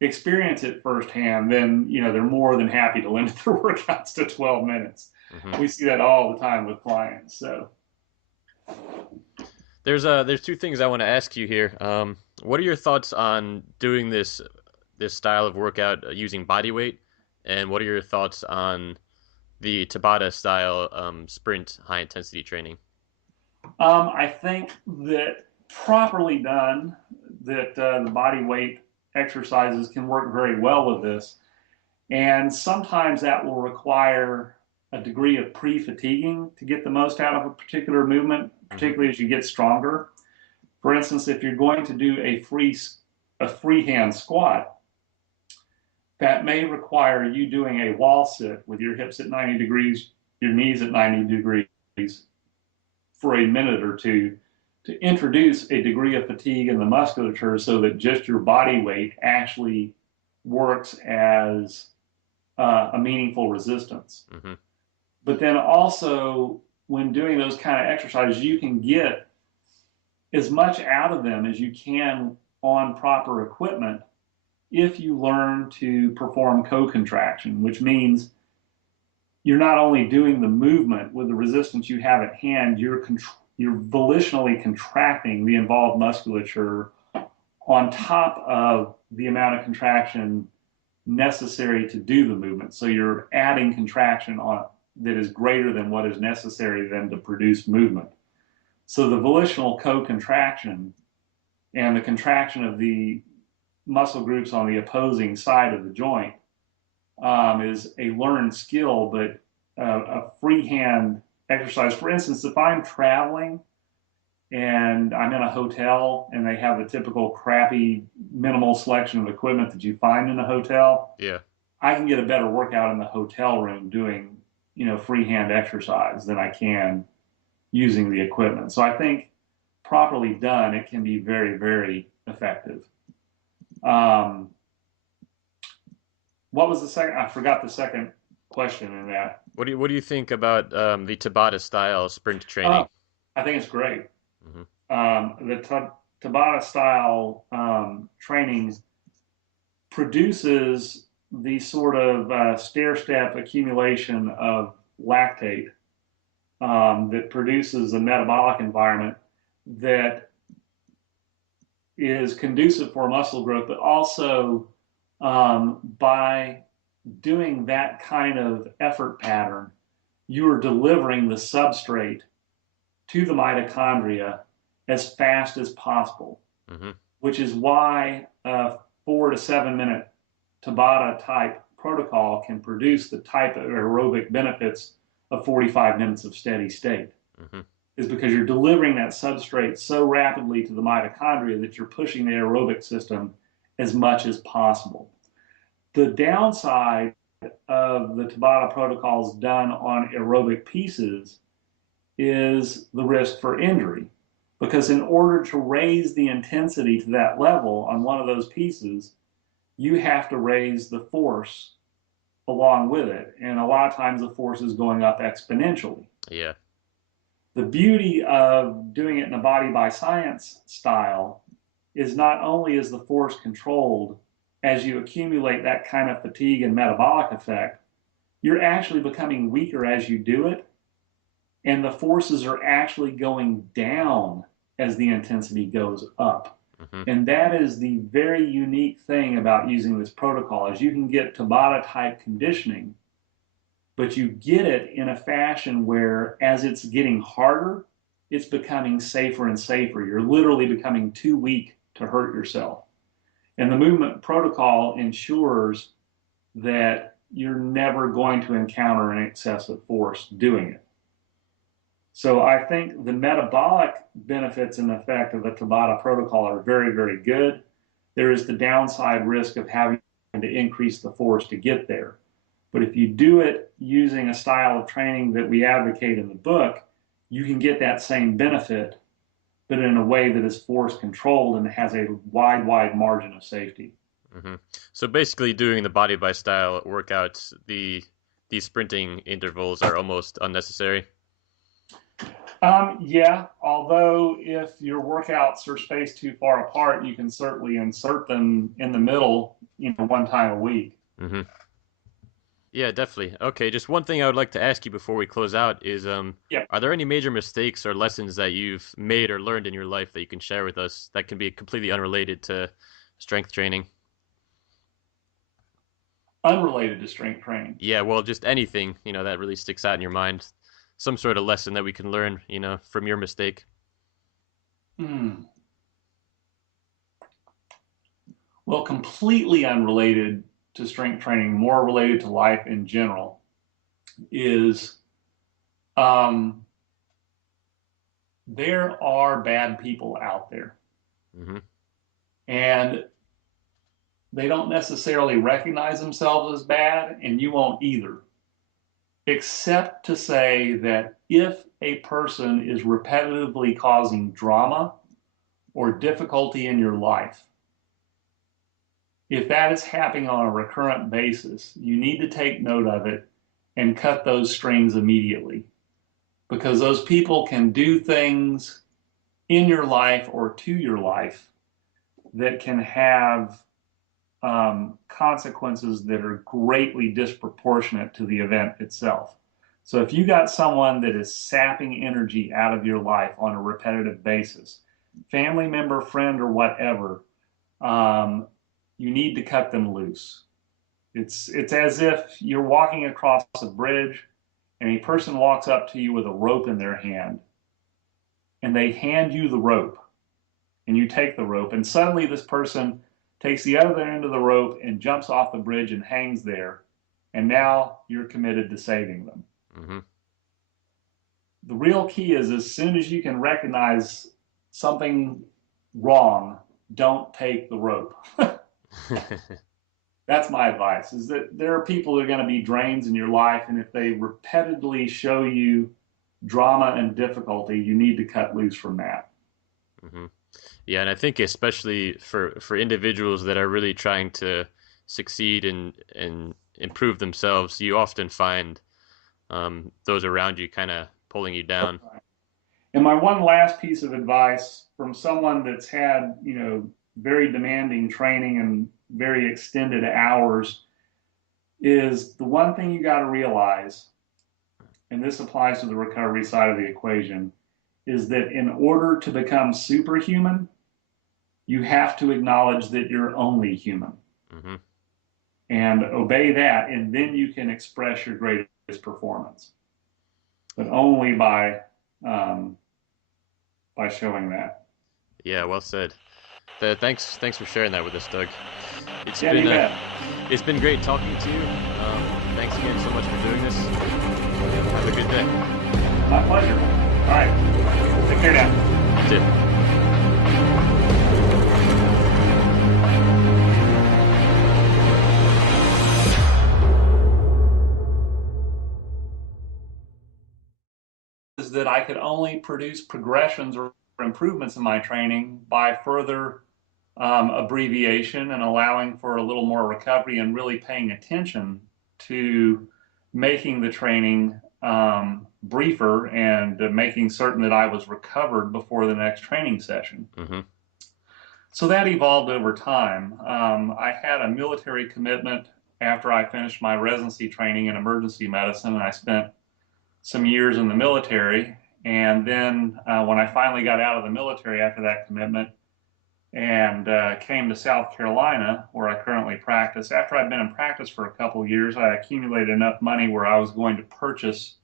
experience it firsthand, then they're more than happy to limit their workouts to 12 minutes. Hmm. We see that all the time with clients. So There's two things I want to ask you here. What are your thoughts on doing this style of workout using body weight, and what are your thoughts on the Tabata style sprint high intensity training? I think that properly done, that the body weight exercises can work very well with this. And sometimes that will require a degree of pre-fatiguing to get the most out of a particular movement, Hmm. particularly as you get stronger. For instance, if you're going to do a freehand squat, that may require you doing a wall sit with your hips at 90 degrees, your knees at 90 degrees for a minute or two to introduce a degree of fatigue in the musculature so that just your body weight actually works as a meaningful resistance. Hmm. But then also, when doing those kind of exercises, you can get as much out of them as you can on proper equipment if you learn to perform co-contraction, which means you're not only doing the movement with the resistance you have at hand, you're volitionally contracting the involved musculature on top of the amount of contraction necessary to do the movement. So you're adding contraction on that is greater than what is necessary then to produce movement. So the volitional co-contraction and the contraction of the muscle groups on the opposing side of the joint is a learned skill, but a freehand exercise. For instance, if I'm traveling and I'm in a hotel and they have the typical crappy minimal selection of equipment that you find in a hotel, Yeah. I can get a better workout in the hotel room doing, freehand exercise than I can using the equipment. So I think properly done, it can be very, very effective. Um, what was the second? I forgot the second question in that. What do you think about the Tabata style sprint training? Oh, I think it's great. Hmm. The Tabata style training produces the sort of stair step accumulation of lactate that produces a metabolic environment that is conducive for muscle growth, but also by doing that kind of effort pattern, you are delivering the substrate to the mitochondria as fast as possible, Hmm. which is why a 4 to 7 minute Tabata type protocol can produce the type of aerobic benefits of 45 minutes of steady state. Hmm. Is because you're delivering that substrate so rapidly to the mitochondria that you're pushing the aerobic system as much as possible. The downside of the Tabata protocols done on aerobic pieces is the risk for injury. Because in order to raise the intensity to that level on one of those pieces, you have to raise the force along with it. And a lot of times the force is going up exponentially. Yeah. The beauty of doing it in a body by science style is not only is the force controlled as you accumulate that kind of fatigue and metabolic effect, you're actually becoming weaker as you do it, and the forces are actually going down as the intensity goes up. Hmm. And that is the very unique thing about using this protocol is you can get Tabata type conditioning, but you get it in a fashion where as it's getting harder, it's becoming safer and safer. You're literally becoming too weak to hurt yourself. And the movement protocol ensures that you're never going to encounter an excessive force doing it. So I think the metabolic benefits and effect of the Tabata protocol are very, very good. There is the downside risk of having to increase the force to get there. But if you do it using a style of training that we advocate in the book, you can get that same benefit, but in a way that is force controlled and has a wide, wide margin of safety. Hmm. So basically, doing the body by style workouts, these sprinting intervals are almost unnecessary. Yeah, although if your workouts are spaced too far apart, you can certainly insert them in the middle, one time a week. Hmm. Yeah, definitely. Okay, just one thing I would like to ask you before we close out is, Yep. are there any major mistakes or lessons that you've made or learned in your life that you can share with us that can be completely unrelated to strength training? Unrelated to strength training. Yeah, well, just anything, that really sticks out in your mind. Some sort of lesson that we can learn, from your mistake. Hmm. Well, completely unrelated to strength training, more related to life in general, is um, there are bad people out there, Hmm. and they don't necessarily recognize themselves as bad, and you won't either, except to say that if a person is repetitively causing drama or difficulty in your life, if that is happening on a recurrent basis, you need to take note of it and cut those strings immediately, because those people can do things in your life or to your life that can have consequences that are greatly disproportionate to the event itself. So if you got someone that is sapping energy out of your life on a repetitive basis, family member, friend, or whatever, um, you need to cut them loose. It's as if you're walking across a bridge and a person walks up to you with a rope in their hand, and they hand you the rope, and you take the rope, and suddenly this person takes the other end of the rope and jumps off the bridge and hangs there, and now you're committed to saving them. Hmm. The real key is as soon as you can recognize something wrong, don't take the rope. That's my advice, is that there are people that are going to be drains in your life, and if they repeatedly show you drama and difficulty, you need to cut loose from that. Hmm. Yeah, and I think especially for individuals that are really trying to succeed and improve themselves, you often find those around you kind of pulling you down. And my one last piece of advice from someone that's had, very demanding training and very extended hours is the one thing you got to realize, and this applies to the recovery side of the equation, is that in order to become superhuman, you have to acknowledge that you're only human Hmm. and obey that, and then you can express your greatest performance, but only um, by showing that. Yeah, well said. Thanks for sharing that with us, Doug. It's Yeah, been you bet. it's been great talking to you. Thanks again so much for doing this. Have a good day. My pleasure. All right. Take care now. You too. Is that I could only produce progressions or improvements in my training by further abbreviation and allowing for a little more recovery and really paying attention to making the training briefer and making certain that I was recovered before the next training session. Hmm. So that evolved over time. I had a military commitment after I finished my residency training in emergency medicine, and I spent some years in the military. And then when I finally got out of the military after that commitment and came to South Carolina, where I currently practice, after I'd been in practice for a couple of years, I accumulated enough money where I was going to purchase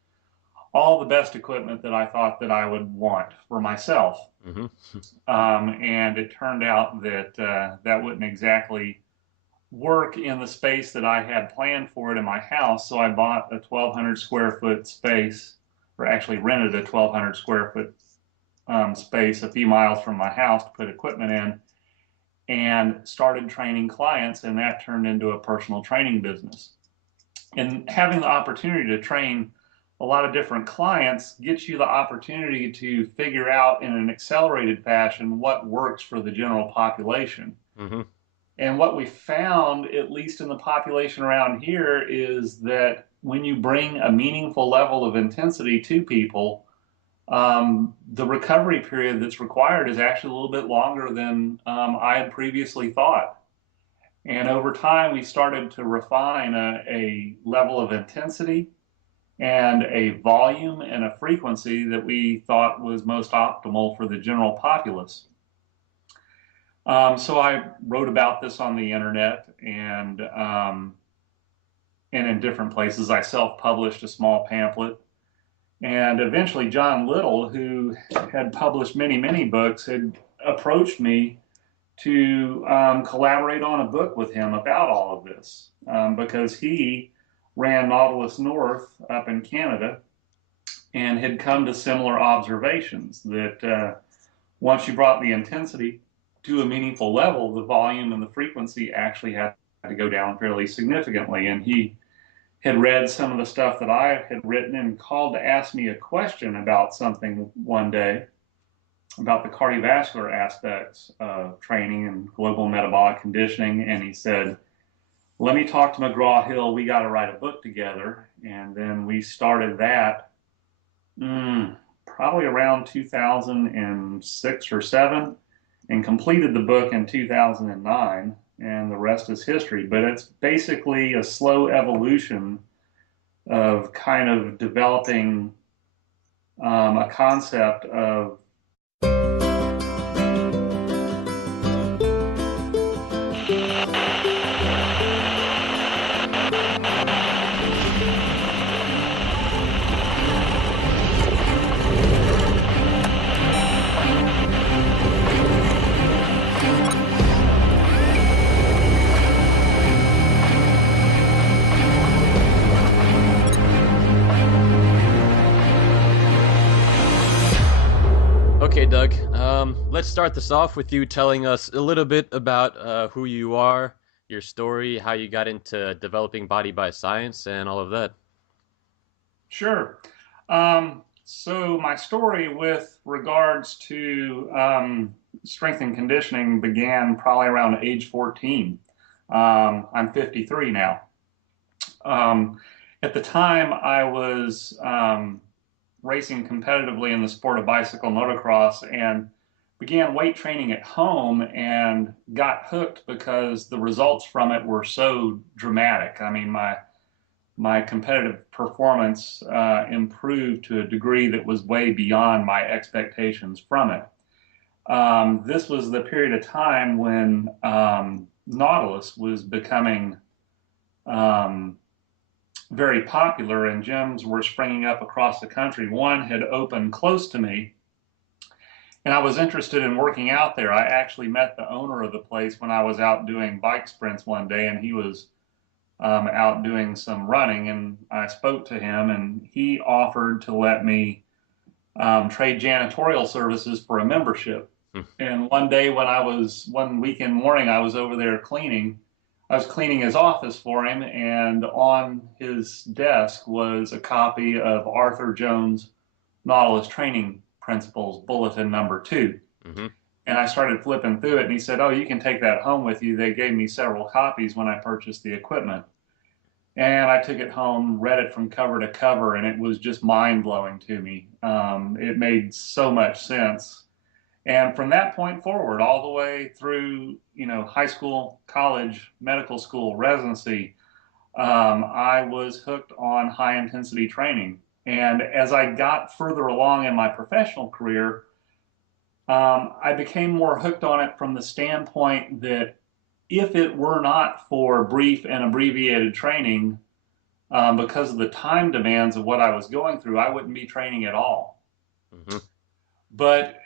all the best equipment that I thought that I would want for myself. Hmm. And it turned out that that wouldn't exactly work in the space that I had planned for it in my house. So I bought a 1,200 square foot space, or actually rented a 1,200 square foot space a few miles from my house to put equipment in, and started training clients. And that turned into a personal training business. And having the opportunity to train a lot of different clients gets you the opportunity to figure out in an accelerated fashion what works for the general population. Hmm. And what we found, at least in the population around here, is that when you bring a meaningful level of intensity to people, the recovery period that's required is actually a little bit longer than I had previously thought. And over time, we started to refine a level of intensity and a volume and a frequency that we thought was most optimal for the general populace. So I wrote about this on the internet and in different places. I self-published a small pamphlet, and eventually John Little, who had published many books, had approached me to collaborate on a book with him about all of this because he ran Nautilus North up in Canada and had come to similar observations that once you brought the intensity to a meaningful level, the volume and the frequency actually had to go down fairly significantly. And he had read some of the stuff that I had written and called to ask me a question about something one day about the cardiovascular aspects of training and global metabolic conditioning. And he said, let me talk to McGraw-Hill. We got to write a book together. And then we started that probably around 2006 or 7 and completed the book in 2009. And the rest is history. But it's basically a slow evolution of kind of developing a concept of Okay, Doug. Let's start this off with you telling us a little bit about who you are, your story, how you got into developing body by science, and all of that. Sure. So my story with regards to strength and conditioning began probably around age 14. I'm 53 now. Um, at the time, I was racing competitively in the sport of bicycle motocross and began weight training at home and got hooked because the results from it were so dramatic. I mean, my competitive performance improved to a degree that was way beyond my expectations from it. This was the period of time when Nautilus was becoming um, very popular and gyms were springing up across the country. One had opened close to me, and I was interested in working out there. I actually met the owner of the place when I was out doing bike sprints one day, and he was out doing some running, and I spoke to him, and he offered to let me trade janitorial services for a membership. Hmm. And one day when one weekend morning, I was over there cleaning. I was cleaning his office for him, and on his desk was a copy of Arthur Jones' Nautilus Training Principles, Bulletin number 2. Mm-hmm. And I started flipping through it, and he said, oh, you can take that home with you. They gave me several copies when I purchased the equipment. And I took it home, read it from cover to cover, and it was just mind blowing to me. It made so much sense. And from that point forward, all the way through, high school, college, medical school, residency, I was hooked on high intensity training. And as I got further along in my professional career, I became more hooked on it from the standpoint that if it were not for brief and abbreviated training, because of the time demands of what I was going through, I wouldn't be training at all. Mm-hmm. But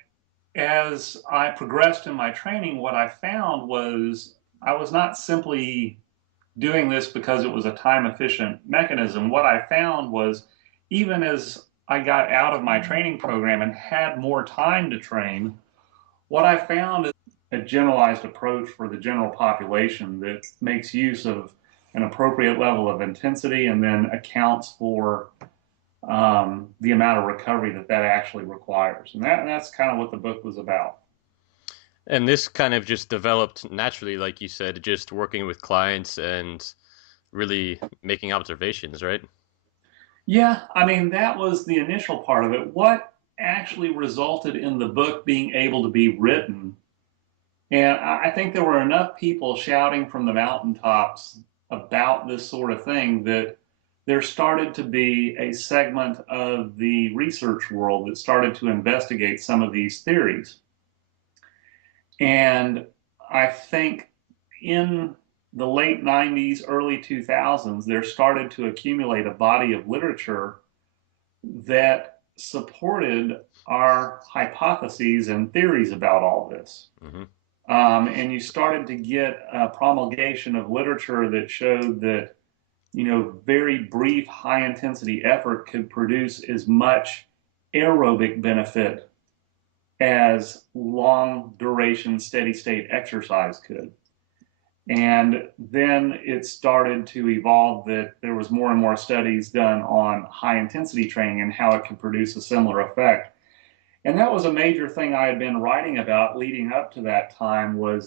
as I progressed in my training, what I found was I was not simply doing this because it was a time efficient mechanism. What I found was even as I got out of my training program and had more time to train, what I found is a generalized approach for the general population that makes use of an appropriate level of intensity and then accounts for the amount of recovery that actually requires. And that's kind of what the book was about. And this kind of just developed naturally, like you said, just working with clients and really making observations, right? Yeah, I mean, that was the initial part of it. What actually resulted in the book being able to be written, and I think there were enough people shouting from the mountaintops about this sort of thing that there started to be a segment of the research world that started to investigate some of these theories. And I think in the late 90s, early 2000s, there started to accumulate a body of literature that supported our hypotheses and theories about all this. Mm-hmm. And you started to get a promulgation of literature that showed that, very brief high intensity effort could produce as much aerobic benefit as long duration steady state exercise could. And then it started to evolve that there was more and more studies done on high intensity training and how it can produce a similar effect. And that was a major thing I had been writing about leading up to that time, was